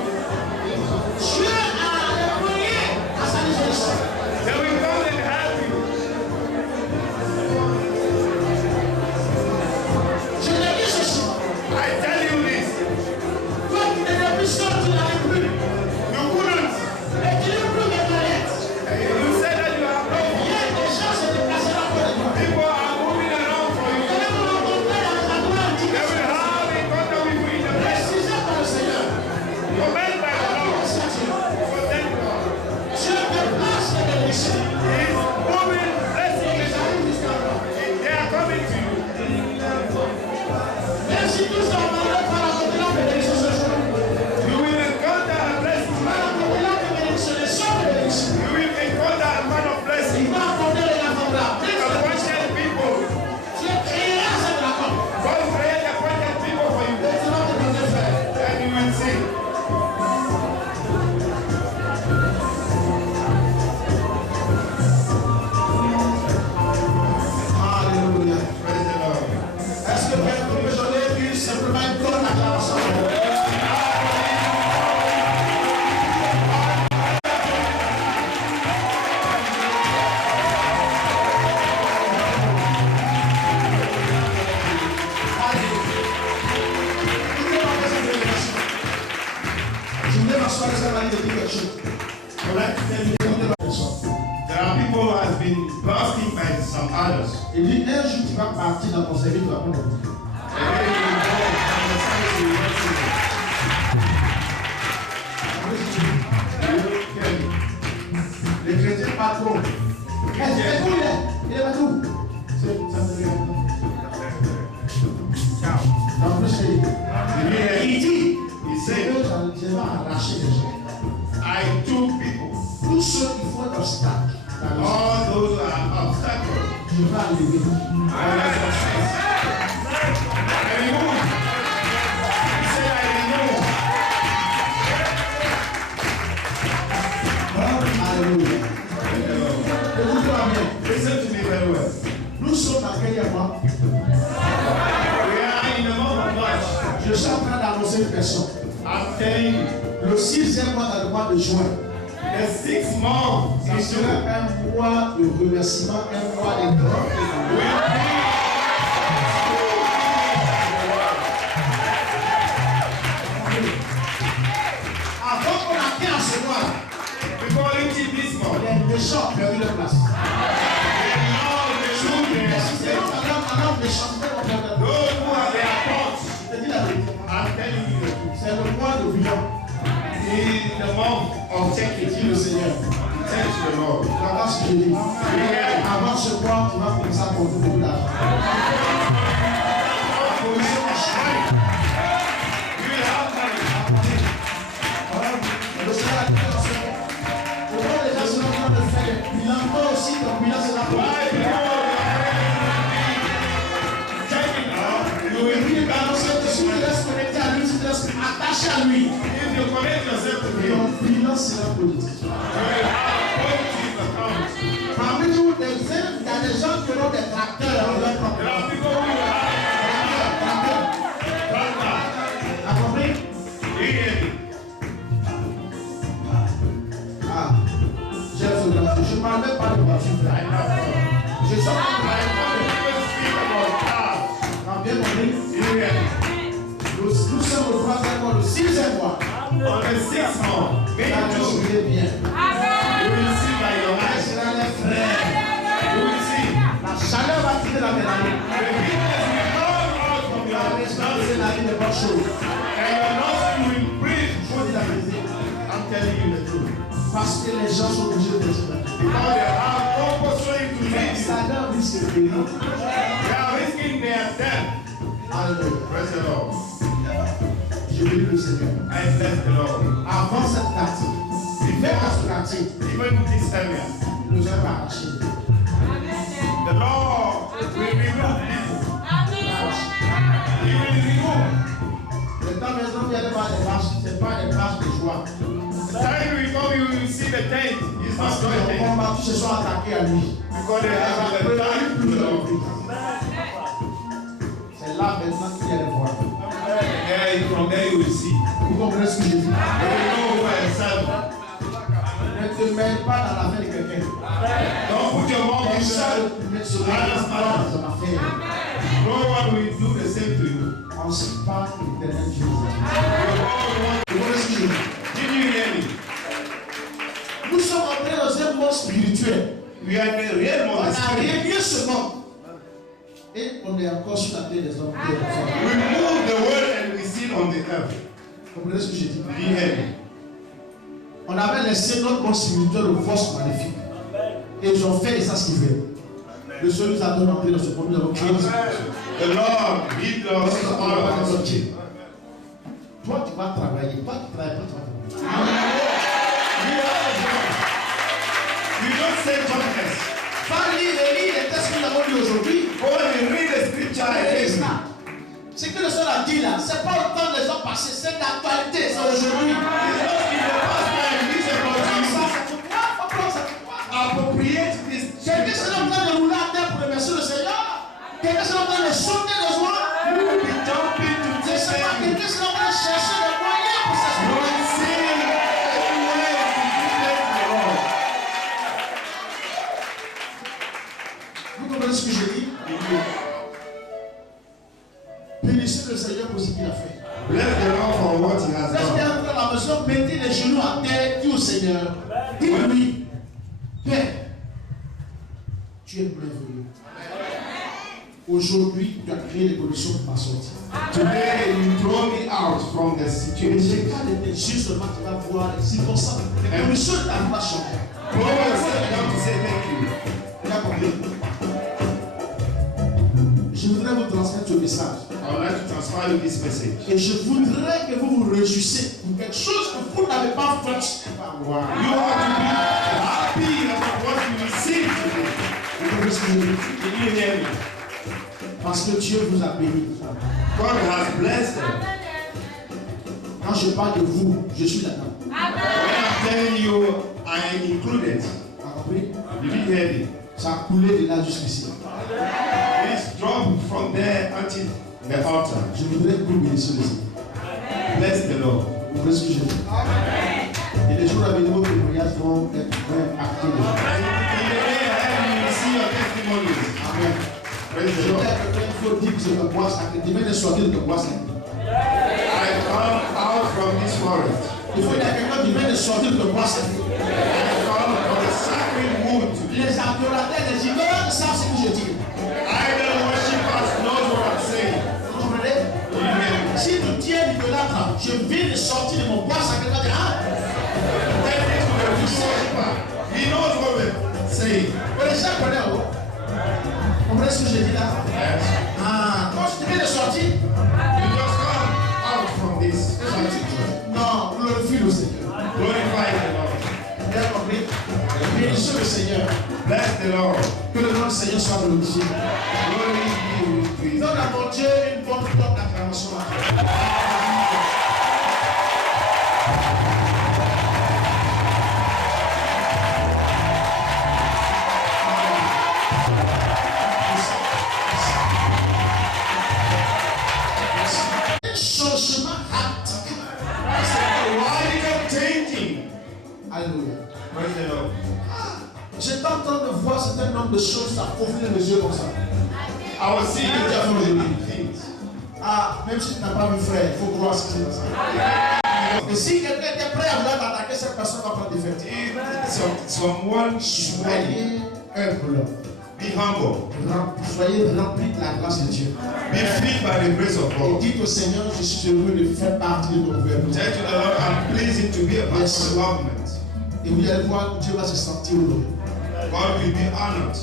has been boasting by some others. Il dit un jour tu vas partir dans ton service, tu vas prendre le bouquet. Les chrétiens pas trop. C'est où il est? Il est partout. Ça me regarde. En plus, il dit, c'est que je vais arracher les gens. I took people. Tous ceux qui font l'obstacle. All those are obstacles. Je vais arriver. I remove. He said I remove. Alléluia. Écoutez-moi bien. Listen to me very well. Nous sommes dans quel mois? We are in the month of March. Je suis en train d'annoncer une personne. I'm telling you, Le 6e mois dans le mois de juin, the 6th month ça is sera un mois de remerciement, un mois de grande Avant qu'on atteigne ce mois, before reaching this month. les méchants ont perdu leur place. C'est un méchant, Those who are their thoughts, je te dis la vérité. I'm telling you, C'est le mois de bilan. in the month of checking, Dis le Seigneur. thank the Lord. La grâce que je dis. Avant ce mois, tu vas commencer à compter beaucoup d'argent. You will have money. Le Seigneur a dit dans ce mois. Pourquoi les gens sont en train de faire le bilan? Toi aussi, ton bilan sera pour Why people are checking out? You will lui. be back. Si tu restes connecté à lui, si tu restes attaché à lui, If you connect yourself to ton Him, bilan sera positif. you will have positive accounts. Parmi nous, il y a des gens qui auront des tracteurs dans leur There propre. are people who will have tractor. A compris? Do you hear me? Ah, j'ai photographié. Je ne parle même pas de voiture. I know. Je suis en I train want to speak about cars. de bien compris. Do you hear me? Nous sommes au 3e mois, le 6e mois. On the 6th month, May Là, je 2, suis bien. you will see by your Là, eyes. sera les frères. You will see. La chaleur va quitter la maison. The weakness will come out from La your responsabilité nostrils, de la vie n'est pas chaude. and your nostril will breathe. Il faut dire la vérité. I'm telling you the truth. Parce que les gens sont obligés de respirer. Because they are compulsory to leave you. Ça leur risque de périr. They are risking their death. Alléluia. Praise the Lord. Je bénis le Seigneur. I bless the Lord. Avant cette quartier, même dans ce quartier, Even in this area, nous avons arraché. the Lord will remove people. He will remove. Le temps maintenant, il y a des vaches, ce n'est pas des vaches de joie. The time will come, you will see the tent. It's Parce not que going les to combattants se sont attaqués à lui. because they have the time to the Lord. C'est là maintenant qu'il y a les voix. Yeah, from there you will see. Vous comprenez ce que je dis? You will know who I serve. Ne te mêle pas dans l'affaire de quelqu'un. Don't put your mouth Comme in ça, there. le mettre sur dans son affaire. No one will do the same to you. On se parle de l'éternel Dieu. You all want. Vous comprenez ce que je dis? Did you hear me? Nous sommes entrés dans un monde spirituel. We are in the real On moment. a réglé ce monde. Et on est encore sur la terre des hommes. We move the world and we sit on the earth. Vous comprenez ce que je dis? Did you hear me? On avait laissé notre monde spirituel aux forces maléfiques. Et ils ont fait ça ce qu'ils veulent. Le Seigneur nous a donné d'entrer dans ce monde. Nous avons créé ce monde. The Lord give us Parce qu'on all va of pas us. sortir. Toi, tu vas travailler. Toi, tu travailles pas, tu vas travailler. We don't say darkness. Va lire les textes que nous avons lus aujourd'hui. Go and read the scripture again. Ce que le Seigneur a dit là, ce n'est pas autant des ans passés, c'est l'actualité, c'est aujourd'hui. It's not in the past time, this is about Ça, you. ça fait quoi? Ça fait quoi? Appropriate this. Quelqu'un s'est en train de rouler à terre pour remercier le Seigneur. Quelqu'un s'est en train de sauter les joies. You will be jumping to Je ne sais pas, this quelqu'un s'est en train de chercher des moyens pour You s'exprimer. will see everywhere to give thanks to the Lord. Vous comprenez ce que je dis? Bénissez le Seigneur pour ce qu'il a fait. Bless the Lord for what he has Lorsqu'il est done. entré à la maison, mettez les genoux à terre, dis au Seigneur, dis-lui, Père, tu es bienvenu. Aujourd'hui, tu as créé les conditions pour ma sortie. Today you throw me out from the Et situation. j'ai pas tes yeux seulement, tu vas voir les circonstances. Les conditions de ta vie vont changer. Go and sit down to say thank you. Tu as compris? Je voudrais vous transmettre ce message. I would like to transfer you this message. Et je voudrais que vous vous réjouissiez pour quelque chose que vous n'avez pas fait. You have to be happy about what you received today. Vous comprenez ce que je veux dire? Did you hear me? Parce que Dieu vous a béni. God has blessed them. Quand je parle de vous, je suis là-dedans. When I'm telling you, I am included. Tu as compris? Did you hear me? Ça a coulé de là jusqu'ici. It's dropped from there until the altar. Je voudrais que vous bénissiez le Seigneur. Bless the Lord. Vous comprenez ce que je dis? Et les jours à venir, vos témoignages vont être actés. And in the day ahead, you will see your testimonies. Amen. Praise Je the dis Lord. à quelqu'un qu'il faut dire que c'est le bois sacré. Demain, les soirées de bois sacré. I come out from this forest. Il faut dire à quelqu'un qui vient de sortir de bois sacré. I come from the sacred wood. Les adorateurs, les idoles savent ce que je dis. Idol worshippers know what I'm saying. Vous comprenez? You hear me? Si tu tiens l'idolâtre, je viens de sortir de mon bois sacré. Tu vas dire, ah, Tell it to the true worshipper. He knows what we're saying. mais les gens connaissent. Vous comprenez ce que je dis là? Yes. Ah, quand tu viens de sortir, You just come out from this. non, glorifie le Seigneur. Glorify the Lord. Vous avez compris? Bénissez le Seigneur. Bless the Lord. Que le nom du Seigneur soit glorifié. Glory be with Donne à mon Dieu une bonne porte d'acclamation. Un changement radical. radical changing. Alléluia. Praise the Lord. J'étais en train de voir certains nombre de choses s'approfondir les yeux comme ça. I was seeing different things. Ah, même si tu n'as pas vu frère, il faut croire ce qui se passe. Et si quelqu'un était prêt à vouloir t'attaquer, cette personne va prendre des fêtes. If someone should Soyez humble. be humble, Soyez remplis de la grâce de Dieu. be filled by the grace of Et God. dites au Seigneur, je suis heureux de faire partie de ton gouvernement. Tell to the Lord, I'm pleasing to be a part of the government. Et vous allez voir, Dieu va se sentir heureux. God will be honored.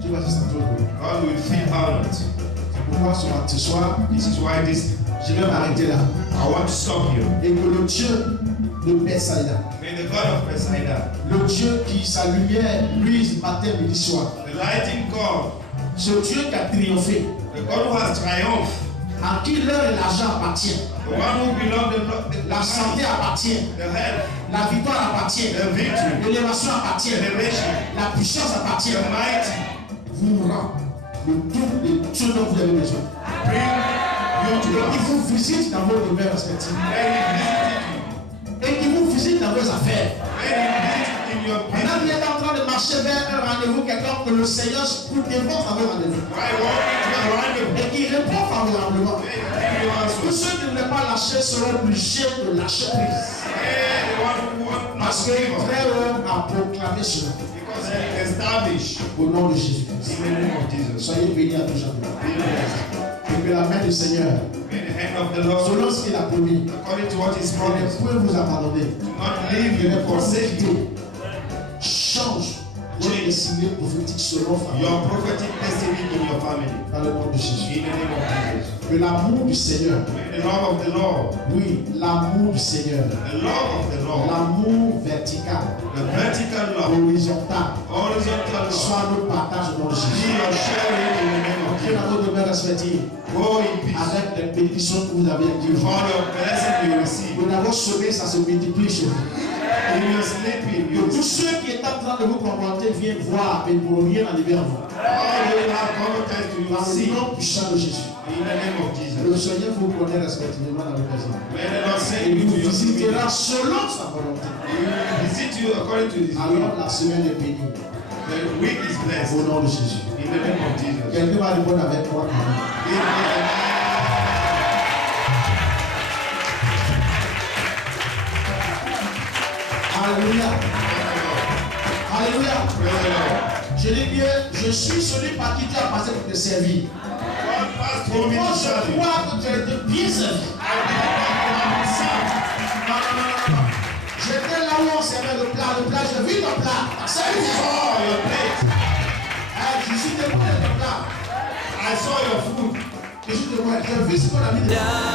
Dieu va se sentir heureux. God will feel honored. Pourquoi ce soir, This is why je vais m'arrêter là. I want to stop here. Et que le Dieu de Bethsaïda, May the God of Bethsaida, le Dieu qui sa lumière luise matin, midi, soir, the lighting God, ce Dieu qui a triomphé, the God who has triumphed, à qui l'heure et l'argent appartiennent, the one who belongs la santé appartient, the health, la victoire appartient, the victory, l'élévation appartient, the elevation, la puissance appartient, the mighty, vous rend le tout de ce dont vous avez besoin. bring you to Et qui us. vous visite dans vos demeures respectives. May He visit you. Et qui vous visite dans vos affaires. May He visit in your Maintenant, vous business. êtes en train de marcher vers un rendez-vous, quelqu'un que le Seigneur vous dévance dans vos rendez-vous. Why walk into a rendezvous? Et qui répond favorablement. May He give you Tous answers. ceux qui ne voulaient pas lâcher seront obligés de lâcher prise. May the one who wants not Parce to que give up. frère a proclamé cela Because He established au nom de Jésus-Christ. in the name of Jesus. Soyez bénis à tout jamais. Be blessed. Et que la main du Seigneur, May the hand of the Lord, selon ce qu'il a promis, according to what He's ne promised, pouvez vous abandonner. do not leave Que you, les forsake you. change votre destinée prophétique selon Your famille. prophetic destiny in your family. Dans le nom de Jésus. In the name of Jesus. Que l'amour du Seigneur, May the love of the Lord, oui, l'amour du Seigneur, the love of the Lord, l'amour vertical, the vertical love, horizontal, horizontal love, soit notre partage au nom de be Jésus. your sharing in the name of Dieu dans Jesus. vos demeures respectives, Go in peace. avec les bénédictions que vous avez acquises. For your blessing you receive. Nous n'avons semé, ça se multiplie chez vous. In your sleeping, you Que tous receive. ceux qui étaient en train de vous commenter viennent voir et pour rien arriver en vous. All you have contact to you Dans le see. nom puissant de Jésus. In the name of Le Jesus. Seigneur vous connaît respectivement dans l'occasion. May the Lord Et send il you vous to your visitera spirit. selon sa volonté. He will visit you according to His will. Alors la semaine est bénie. The week is blessed. Au nom de Jésus. In the name of Jesus. Quelqu'un va répondre avec moi. Alléluia. Alléluia. Praise the Lord. Je dis bien, je suis celui par qui tu as passé pour te servir. God Et moi, passed je through me. crois que tu as été bien servi. Non. J'étais là où on servait le plat, j'ai vu ton plat. I saw your plate. Je suis témoin de ton plat. I saw your food. Je suis témoin, j'ai vu ce qu'on a mis dedans.